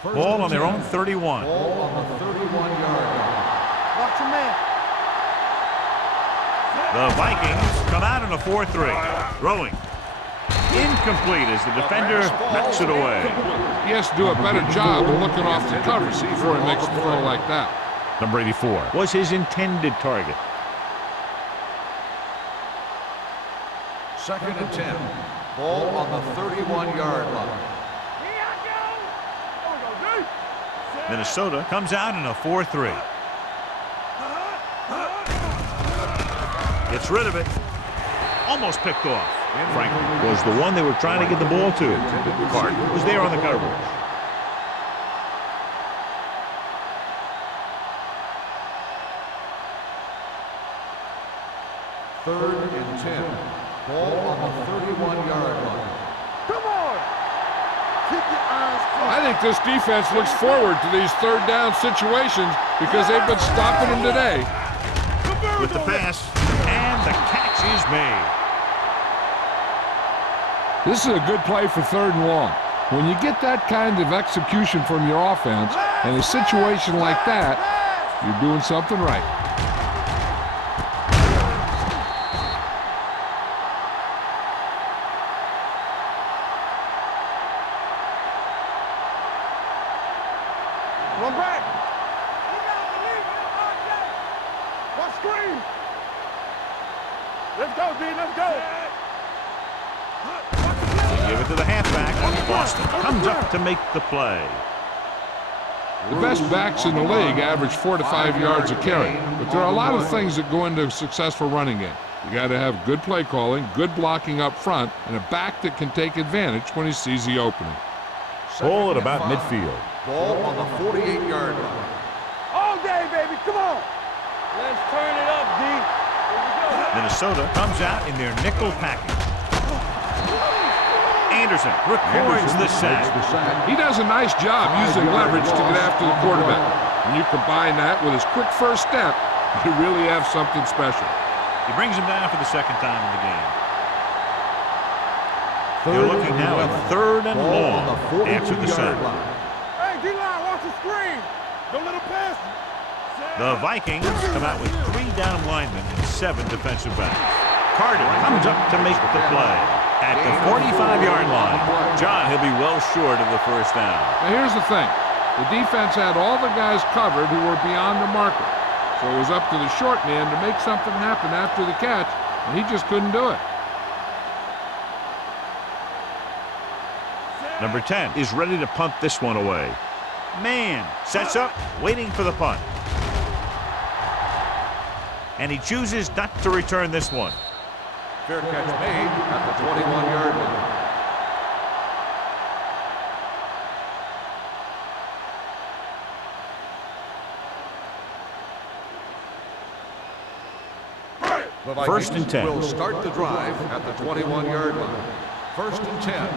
line. Ball on their own 31. Ball on the 31-yard line. Watch your man. The Vikings come out in a 4-3. Throwing. Incomplete as the defender knocks it away. He has to do a better job of looking off the coverage before he makes a throw like that. Number 84 was his intended target. Second and 10. Ball on the 31-yard line. Minnesota comes out in a 4-3. Gets rid of it. Almost picked off. Franklin was the one they were trying to get the ball to. Carter was there on the coverage. 3rd and 10. Ball on the 31-yard line. Come on. Keep your eyes closed. I think this defense looks forward to these third down situations because they've been stopping them today. With the pass, and the catch is made. This is a good play for 3rd and long. When you get that kind of execution from your offense in a situation like that, you're doing something right. Run back. One screen. Let's go, D. Let's go. They give it to the halfback. Boston comes up to make the play. The best backs in the league average 4 to 5 yards a carry, but there are a lot of things that go into a successful running game. You got to have good play calling, good blocking up front, and a back that can take advantage when he sees the opening. Ball at about midfield. Ball on the 48-yard line. All day, baby. Come on. Let's turn it up, D. Minnesota comes out in their nickel package. Anderson records the sack. He does a nice job using leverage to get after the quarterback. When you combine that with his quick first step, you really have something special. He brings him down for the 2nd time in the game. They're looking now at 3rd and long after the sack. Hey, D-line, watch the screen. Don't let him pass. The Vikings come out with 3 down linemen and 7 defensive backs. Carter comes up to make the play. At the 45-yard line, John, he'll be well short of the 1st down. Now here's the thing. The defense had all the guys covered who were beyond the marker. So it was up to the short man to make something happen after the catch, and he just couldn't do it. Number 10 is ready to punt this one away. Man sets up, waiting for the punt. And he chooses not to return this one. Fair catch made at the 21-yard line. The 1st and 10. Will start the drive at the 21-yard line. 1st and 10.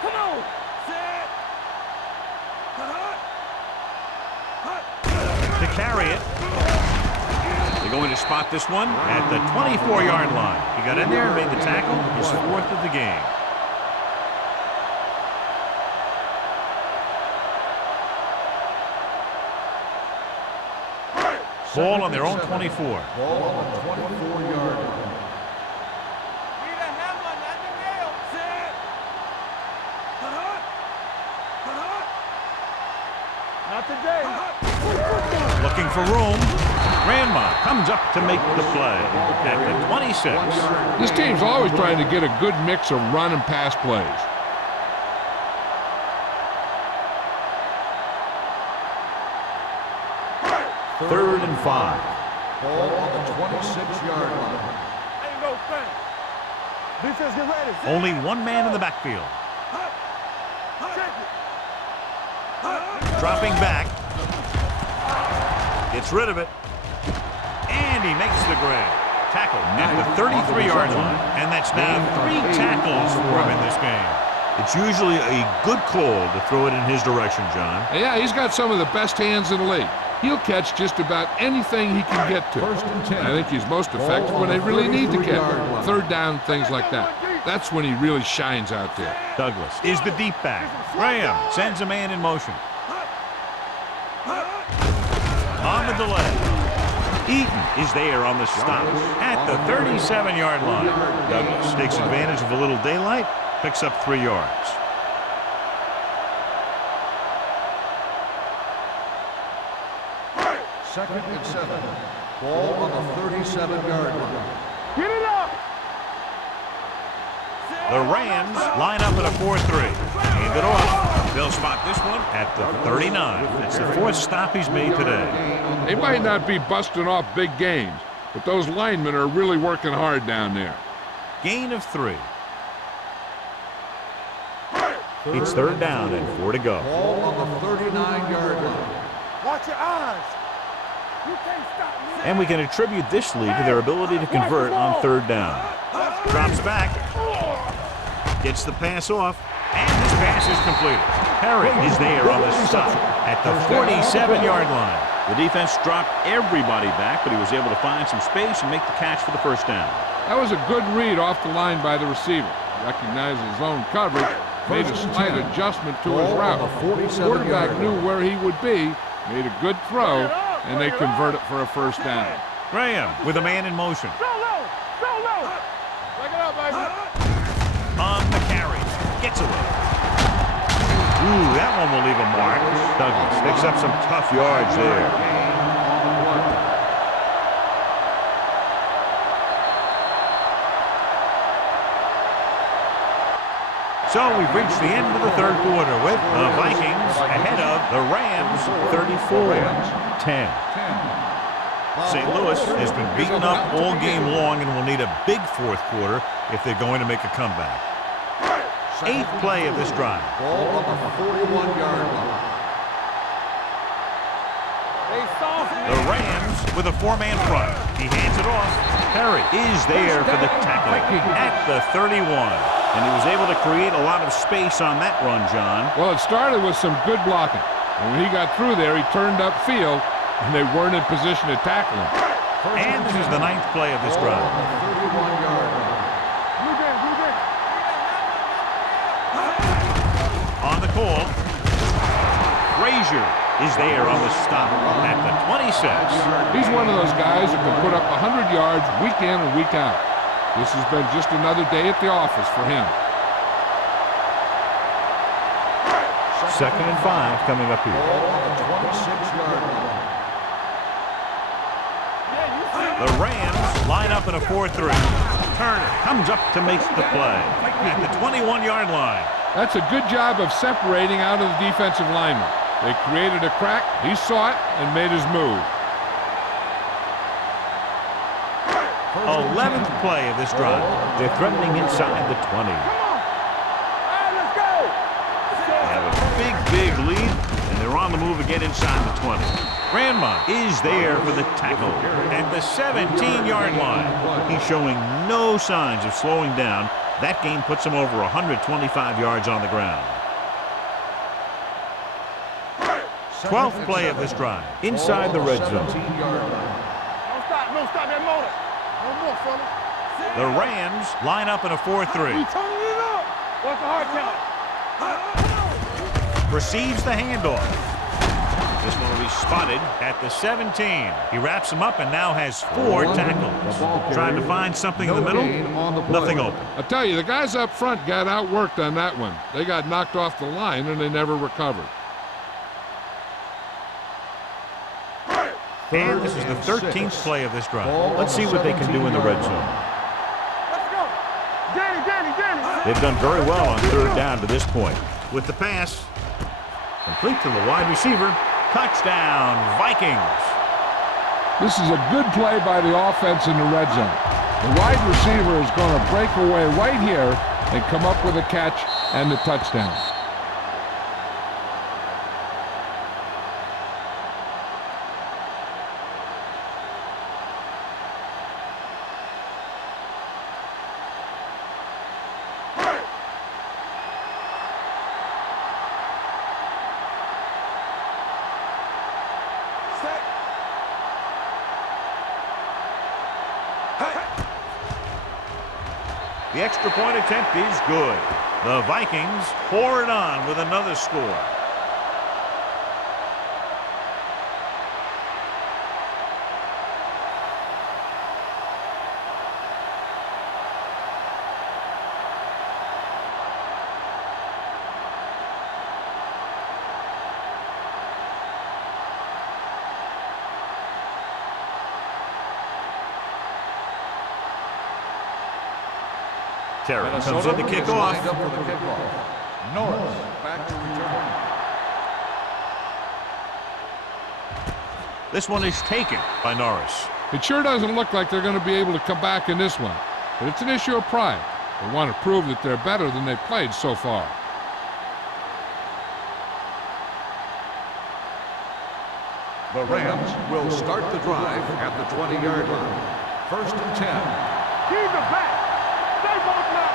Come on. Set. To carry it. They're going to spot this one at the 24-yard line. He got in there and made the tackle, his 4th of the game. Ball on their own 24. Ball on the 24-yard line. Need a hammer, not the nail. Set. Not today. Looking for room. Grandma comes up to make the play at the 26. This team's always trying to get a good mix of run and pass plays. Third and 5. Ball on the 26-yard line. Ain't no thing. Defense, get ready. Only one man in the backfield. Check it. Dropping back. Gets rid of it. And he makes the grab. Tackle at the 33-yard line. And that's now 3 tackles for him in this game. It's usually a good call to throw it in his direction, John. Yeah, he's got some of the best hands in the league. He'll catch just about anything he can get to. 1st and 10. I think he's most effective when they really need to catch. 3rd down, things like that. That's when he really shines out there. Douglas is the deep back. Graham sends a man in motion. On the delay. Eaton is there on the stop at the 37-yard line. Douglas takes advantage of a little daylight, picks up 3 yards. Second and 7. Ball on the 37-yard line. Get it up. The Rams line up in a 4-3. Hand it off. They'll spot this one at the 39. It's the 4th stop he's made today. They might not be busting off big gains, but those linemen are really working hard down there. Gain of 3. It's 3rd down and 4 to go. Ball on the 39-yard line. Watch your eyes. And we can attribute this lead to their ability to convert on third down. Drops back. Gets the pass off. And this pass is completed. Perry is there on the stop at the 47-yard line. The defense dropped everybody back, but he was able to find some space and make the catch for the first down. That was a good read off the line by the receiver. Recognized his zone coverage, made a slight adjustment to his route. The quarterback knew where he would be, made a good throw, and they convert it for a first down. Graham with a man in motion. Break it up, baby. On the carry. Gets away. Ooh, that one will leave a mark. Douglas picks up some tough yards there. So we've reached the end of the third quarter with the Vikings ahead of the Rams 34-10. St. Louis has been beaten up all game long and will need a big fourth quarter if they're going to make a comeback. Eighth play of this drive. Ball on the 41-yard line. The Rams with a four-man front. He hands it off. Perry is there for the tackle at the 31. And he was able to create a lot of space on that run, John. Well, it started with some good blocking. And when he got through there, he turned upfield, and they weren't in position to tackle him. And this is the ninth play of this drive. 31-yard line. On the call, Frazier is there on the stop at the 26. He's one of those guys who can put up 100 yards week in and week out. This has been just another day at the office for him. 2nd and 5 coming up here. Ball on the 26-yard line. The Rams line up in a 4-3. Turner comes up to make the play at the 21-yard line. That's a good job of separating out of the defensive lineman. They created a crack, he saw it, and made his move. 11th play of this drive. They're threatening inside the 20. They have a big lead, and they're on the move again inside the 20. Grandma is there for the tackle at the 17-yard line. He's showing no signs of slowing down. That game puts him over 125 yards on the ground. 12th play of this drive. Inside the red zone. No stop that motor. No more, fella. The Rams line up in a 4-3. You turning it up. What's the hard count? Receives the handoff. This one will be spotted at the 17. He wraps him up and now has 4 tackles. Trying to find something in the middle. Nothing open. I tell you, the guys up front got outworked on that one. They got knocked off the line and they never recovered. And this is the 13th play of this drive. Let's see what they can do in the red zone. Let's go. Danny. They've done very well on third down to this point. With the pass, complete to the wide receiver. Touchdown, Vikings. This is a good play by the offense in the red zone. The wide receiver is going to break away right here and come up with a catch and the touchdown. The extra point attempt is good. The Vikings pour it on with another score. Terry comes in to kick off. Lined up for the kickoff. Norris back to return. This one is taken by Norris. It sure doesn't look like they're going to be able to come back in this one, but it's an issue of pride. They want to prove that they're better than they've played so far. The Rams will start the drive at the 20-yard line. First and 10. Keep it back. Stay both now.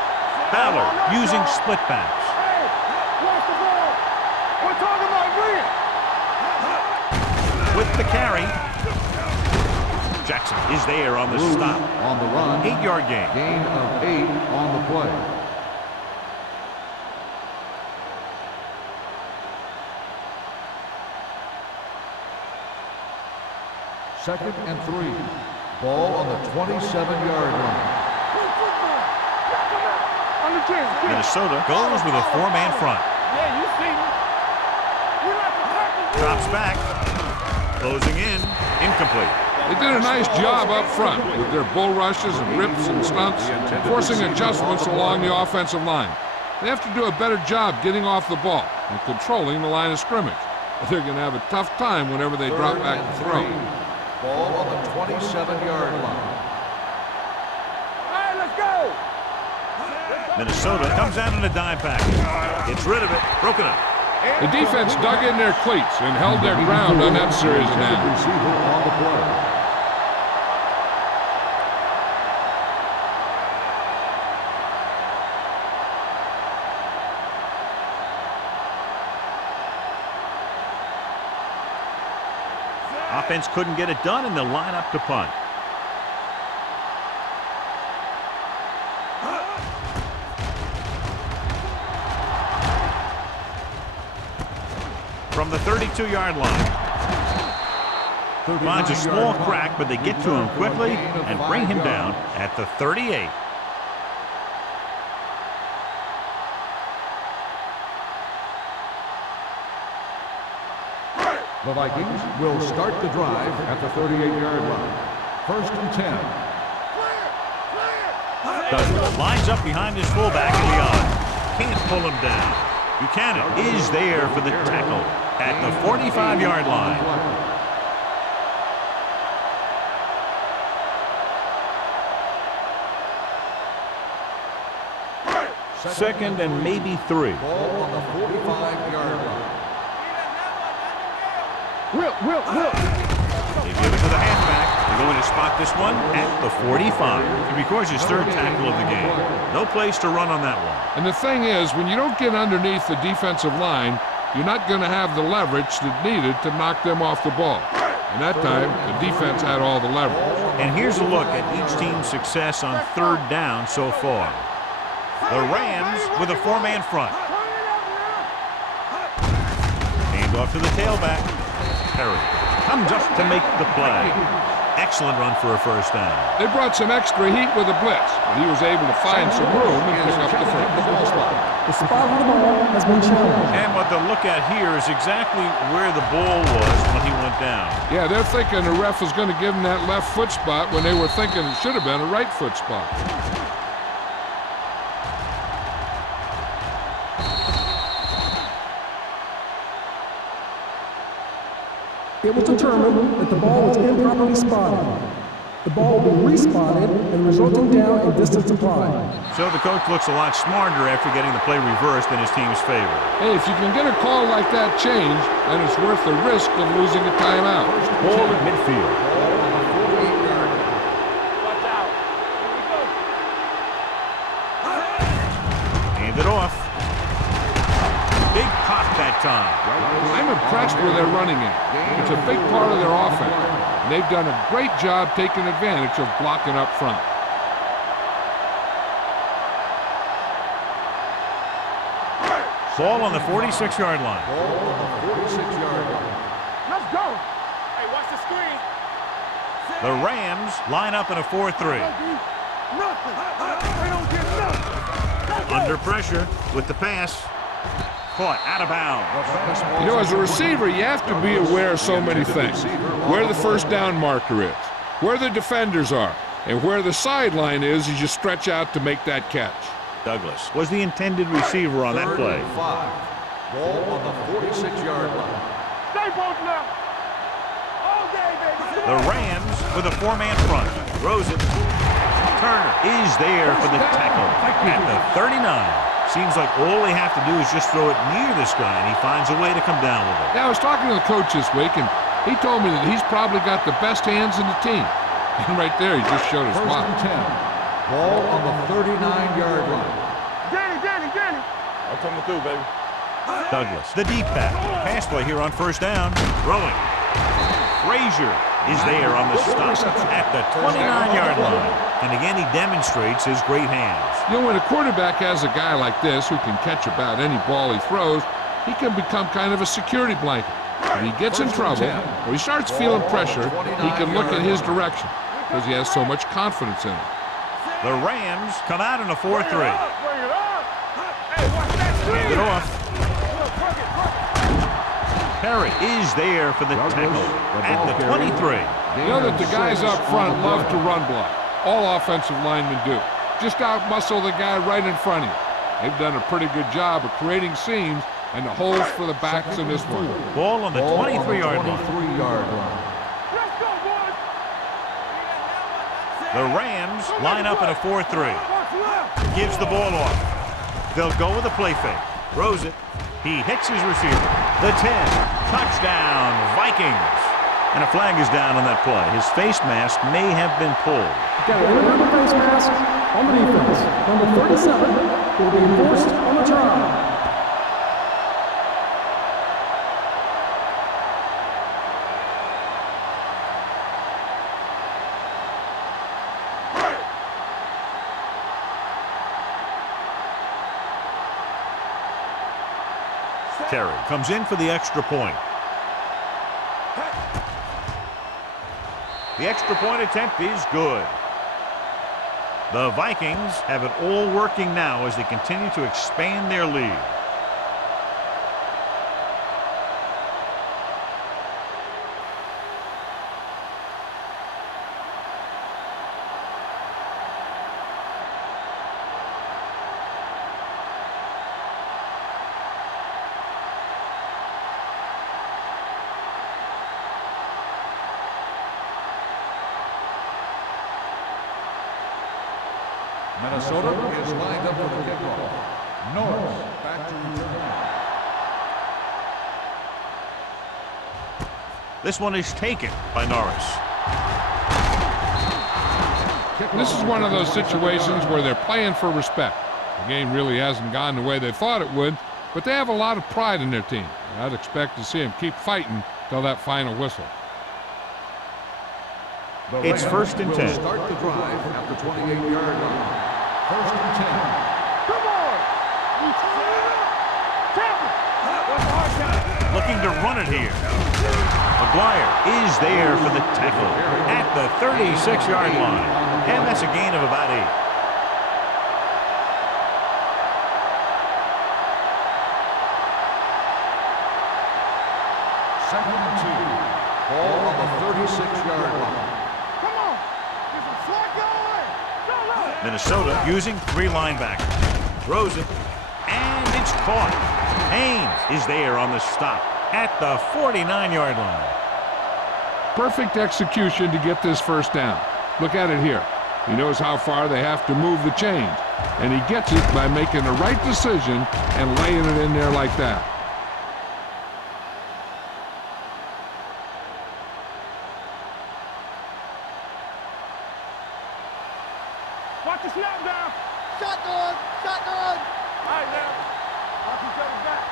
Ballard using split backs. Hey, watch the ball. We're talking about green. With the carry. Jackson is there on the stop. On the run. 8-yard gain. Gain of 8 on the play. Second and 3. Ball on the 27-yard line. On the 10. Minnesota goes with a 4-man front. Yeah, you see me. We like to tackle. Drops back. Closing in. Incomplete. They did a nice job up front with their bull rushes and rips and stunts, forcing adjustments along the offensive line. They have to do a better job getting off the ball and controlling the line of scrimmage. They're going to have a tough time whenever they drop back to throw. Ball on the 27-yard line. All right, let's go. Minnesota comes out in a dime package. Gets rid of it. Broken up. The defense dug in their cleats and held their ground on that series down. Receiver on the play. Offense couldn't get it done, and they'll line up to punt. From the 32-yard line. Finds a small crack, but they get to him quickly and bring him down at the 38. The Vikings will start the drive at the 38-yard line. First and 10. Douglas lines up behind his fullback and beyond. Can't pull him down. Buchanan is there for the tackle at the 45-yard line. Second and maybe 3. Ball on the 45-yard line. Will. They give it to the halfback. They're going to spot this one at the 45. It records his third tackle of the game. No place to run on that one. And the thing is, when you don't get underneath the defensive line, you're not going to have the leverage that needed to knock them off the ball. And that time, the defense had all the leverage. And here's a look at each team's success on third down so far. The Rams with a 4-man front. Hand off to the tailback. Perry comes up to make the play. Excellent run for a first down. They brought some extra heat with a blitz, but he was able to find some room and pick up the first. The spot on the ball has been challenged. And what they'll look at here is exactly where the ball was when he went down. Yeah, they're thinking the ref was going to give him that left foot spot when they were thinking it should have been a right foot spot. It was determined that the ball was improperly spotted. The ball will be respotted and resulting down and distance applied. So the coach looks a lot smarter after getting the play reversed in his team's favor. Hey, if you can get a call like that changed, then it's worth the risk of losing a timeout. Ball at midfield. Watch out. Here we go. Hand it off. Big pop that time. I'm impressed with their running game. It's a big part of their offense. And they've done a great job taking advantage of blocking up front. Ball on the 46-yard line. Ball on the 46-yard line. Let's go. Hey, watch the screen. The Rams line up in a 4-3. Nothing. They don't get nothing. Under pressure with the pass. Caught out of bounds. You know, as a receiver, you have to be aware of so many things. Where the first down marker is, where the defenders are, and where the sideline is as you stretch out to make that catch. Douglas was the intended receiver on that play. 5. Ball on the 46-yard line. Stay both now. All day, baby. The Rams with a 4-man front. Throws it. Turner is there for the tackle at the 39. Seems like all they have to do is just throw it near this guy, and he finds a way to come down with it. Yeah, I was talking to the coach this week, and He told me that he's probably got the best hands in the team. And right there, he just showed us First why. and 10. Ball on the 39-yard line. Danny. I'm coming through, baby. Douglas, the deep pass. Pass play here on first down. Throwing. Frazier is there on the stop at the 29-yard line. And again, he demonstrates his great hands. You know, when a quarterback has a guy like this who can catch about any ball he throws, he can become kind of a security blanket. If he gets in trouble or he starts feeling pressure, he can look in his direction because he has so much confidence in him. The Rams come out in a 4-3. Bring it up. Hey, watch that Hand it off. Work it. Perry is there for the tackle at the 23. You know that the guys up front love to run block. All offensive linemen do. Just out-muscle the guy right in front of you. They've done a pretty good job of creating seams and the holes for the backs in this one. Ball on the 23-yard line. Let's go, boys. The Rams line up in a 4-3. Watch left. Gives the ball off. They'll go with a play fake. Throws it. He hits his receiver. The 10. Touchdown, Vikings. And a flag is down on that play. His face mask may have been pulled. Got an inverted face mask on the defense. Number 37 will be enforced on the try. Terry comes in for the extra point. The extra point attempt is good. The Vikings have it all working now as they continue to expand their lead. Minnesota is lined up for the kickoff. Norris back to return. This one is taken by Norris. This is one of those situations where they're playing for respect. The game really hasn't gone the way they thought it would, but they have a lot of pride in their team. I'd expect to see them keep fighting till that final whistle. It's first and 10. Start the drive at the 28-yard line. First and 10. Come on. Looking to run it here. McGuire is there for the tackle at the 36-yard line. And that's a gain of about 8. Second and 2. Ball on the 36-yard line. Come on. Get some slack going. Go, look. Minnesota using 3 linebackers. Throws it. And it's caught. Haynes is there on the stop at the 49-yard line. Perfect execution to get this first down. Look at it here. He knows how far they have to move the chains, and he gets it by making the right decision and laying it in there like that. Watch the snap down. Shotgun. All right, now. Watch each other back.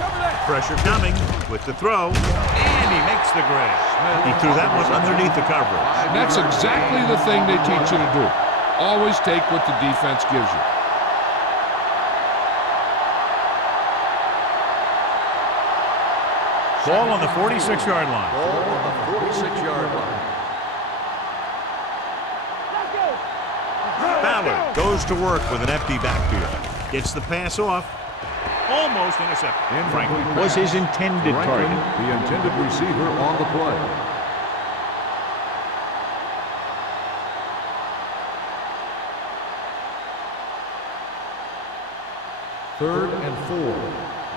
Cover that. Pressure coming with the throw, and he makes the grab. He threw that one underneath the coverage. And that's exactly the thing they teach you to do. Always take what the defense gives you. Ball on the 46-yard line. Ball on the 46-yard line. Let's go. Ballard goes to work with an empty backfield. Gets the pass off. Almost intercepted. Franklin was his intended Franklin, target. the intended receiver on the play. Third and 4.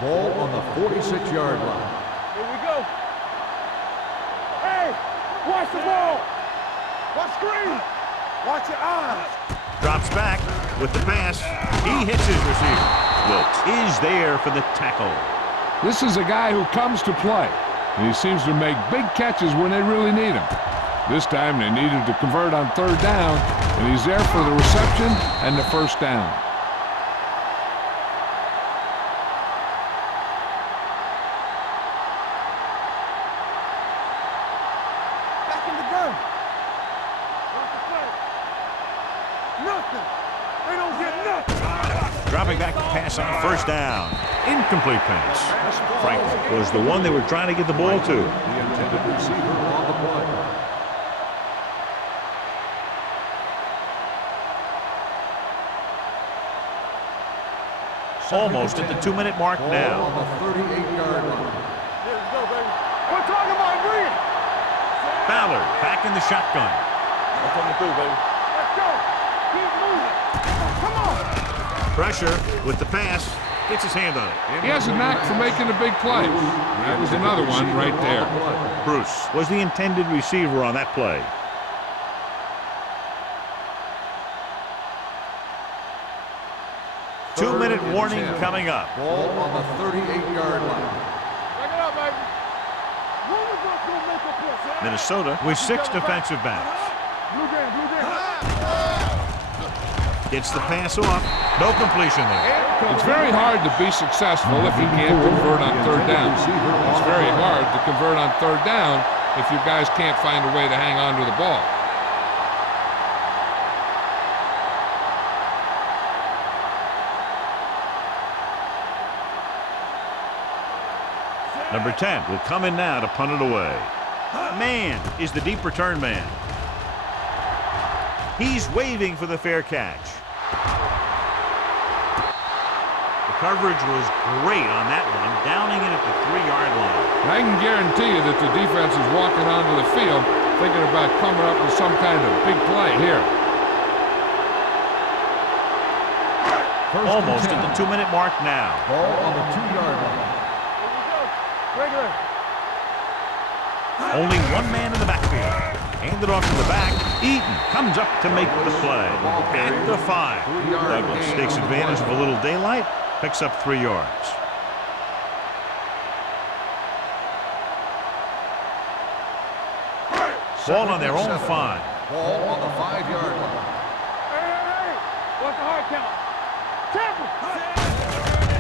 Ball on the 46-yard line. Here we go. Hey, watch the ball. Watch screen. Watch your eyes. Drops back with the pass. He hits his receiver. Wilkes is there for the tackle. This is a guy who comes to play, and he seems to make big catches when they really need him. This time they needed to convert on third down, and he's there for the reception and the first down. Back in the gun. Watch the play. Nothing. They don't get nothing. Dropping back to pass on first down. Incomplete pass. Franklin was the one they were trying to get the ball to. The intended receiver on the play. Almost at the 2-minute mark Ball now. on the 38-yard line. Let's go, baby. We're talking about bringing. Ballard back in the shotgun. I'm coming through, baby. Let's go. Keep moving. Come on. Pressure with the pass. Gets his hand on it. He has a knack for making the big plays. That was another one right there. Bruce was the intended receiver on that play. Two-minute warning coming up. Ball on the 38-yard line. Check it out, baby. When we gonna make a play? Minnesota with 6 defensive backs. Blue game, blue game. Gets the pass off. No completion there. It's very hard to be successful if you can't convert on third down. It's very hard to convert on third down if you guys can't find a way to hang on to the ball. Number 10 will come in now to punt it away. Man is the deep return man. He's waving for the fair catch. The coverage was great on that one, downing it at the 3-yard line. I can guarantee you that the defense is walking onto the field thinking about coming up with some kind of big play here. Almost at the 2-minute mark now. Ball on the 2-yard line. Regular. Only one man in the backfield. Handed off to the back. Eaton comes up to make the play. At the 5. Douglas takes advantage of a little daylight. Picks up 3 yards. Ball on their own 5. Ball on the 5-yard line. Hey. What's the hard count? Tackle.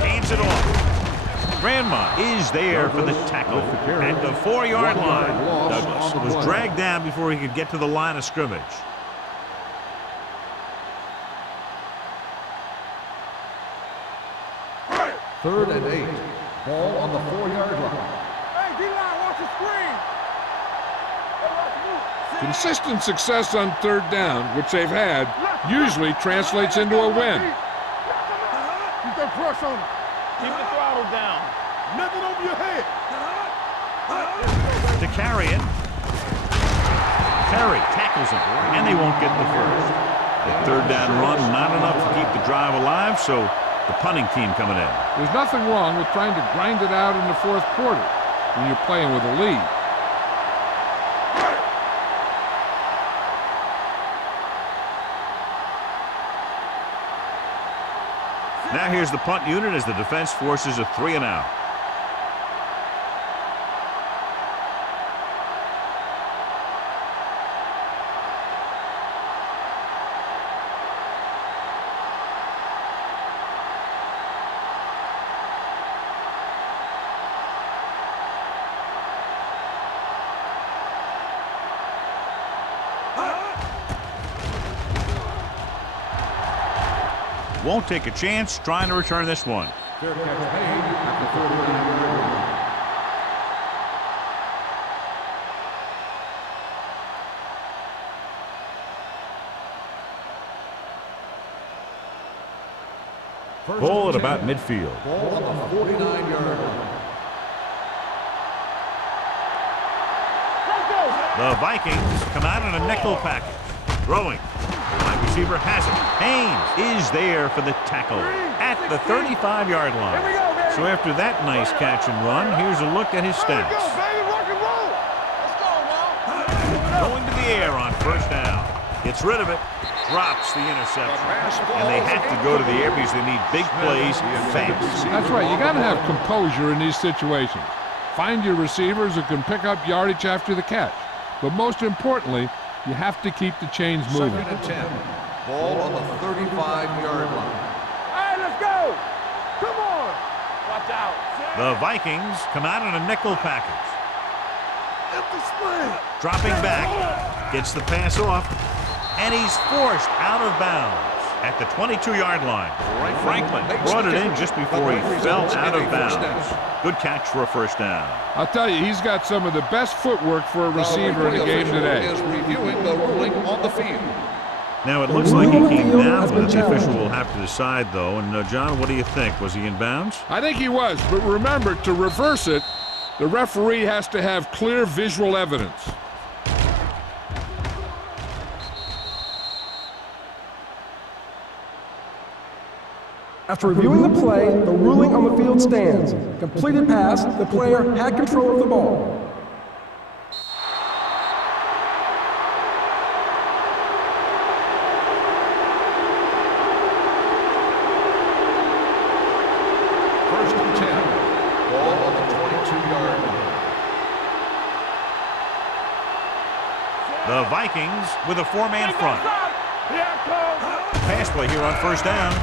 Hands it off. Grandma is there for the tackle at the 4-yard line. Douglas was dragged down before he could get to the line of scrimmage. Third and 8. Ball on the 4-yard line. Hey, D-line, watch the screen. Hey, watch the move. Consistent success on third down, which they've had, usually translates into a win. Keep that press on him. Keep the throttle down. Nothing over your head. To carry it. Terry tackles him, and they won't get the first. The third down run, not enough to keep the drive alive, so the punting team coming in. There's nothing wrong with trying to grind it out in the fourth quarter when you're playing with a lead. Now here's the punt unit as the defense forces a 3-and-out. Won't take a chance trying to return this one. Fair catch made at the 49-yard line. Ball at about midfield. Ball on the 49-yard line. The Vikings come out in a nickel package. Throwing. The wide receiver has it. Haynes is there for the tackle at the 35-yard line. So after that nice catch and run, here's a look at his stats. Let's go now. Going to the air on first down. Gets rid of it. Drops the interception. And they have to go to the air because they need big plays fast. That's right. You got to have composure in these situations. Find your receivers who can pick up yardage after the catch. But most importantly, you have to keep the chains moving. 2nd and 10. Ball on the 35-yard line. All right, let's go. Come on. Watch out. The Vikings come out in a nickel package. Empty split. Dropping back. Gets the pass off. And he's forced out of bounds at the 22-yard line. Franklin brought it in just before he fell out of bounds. Good catch for a first down. I'll tell you, he's got some of the best footwork for a receiver in the game today. Is reviewing the ruling on the field. Now, it looks like he came down with it. The official will have to decide, though. And, John, what do you think? Was he in bounds? I think he was, but remember, to reverse it, the referee has to have clear visual evidence. After reviewing the play, the ruling on the field stands. Completed pass, the player had control of the ball. First and 10. Ball on the 22-yard line. The Vikings with a four-man front. Here it comes. Pass play here on first down.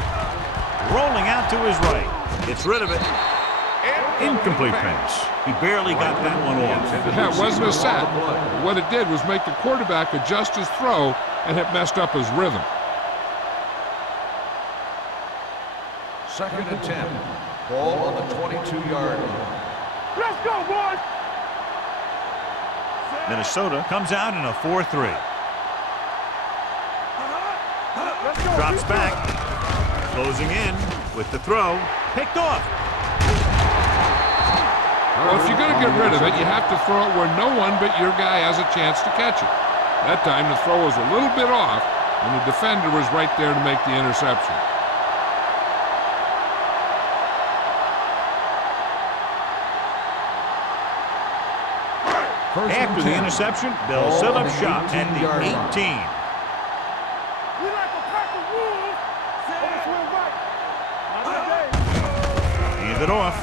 Rolling out to his right. Gets rid of it. Incomplete pass. He barely got that one off. Yeah, it wasn't a sack. What it did was make the quarterback adjust his throw, and it messed up his rhythm. 2nd and 10. Ball on the 22-yard line. Let's go, boys. Minnesota comes out in a 4-3. Let's go. Drops back. Closing in with the throw. Picked off. Well, if you're going to get rid of it, you have to throw it where no one but your guy has a chance to catch it. That time the throw was a little bit off, and the defender was right there to make the interception. After the interception, they'll set up shop at the 18. We like to pack the wolves. Swing right. Not today. Hand it off.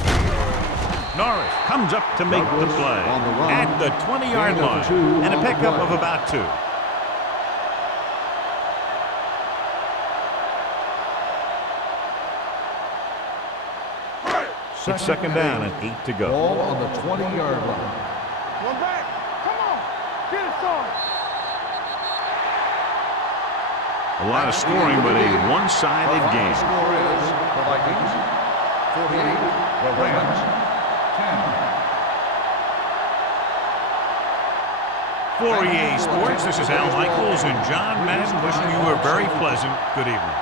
Norris comes up to make the play at the 20-yard line and a pickup of about 2. It's 2nd down and 8 to go. Ball on the 20-yard line. One back. Come on. Get it started. A lot of scoring, but a one-sided The game. score is the Vikings 48, the Rams 10. For EA Sports, this is Al Michaels and John Madden wishing you a very pleasant good evening.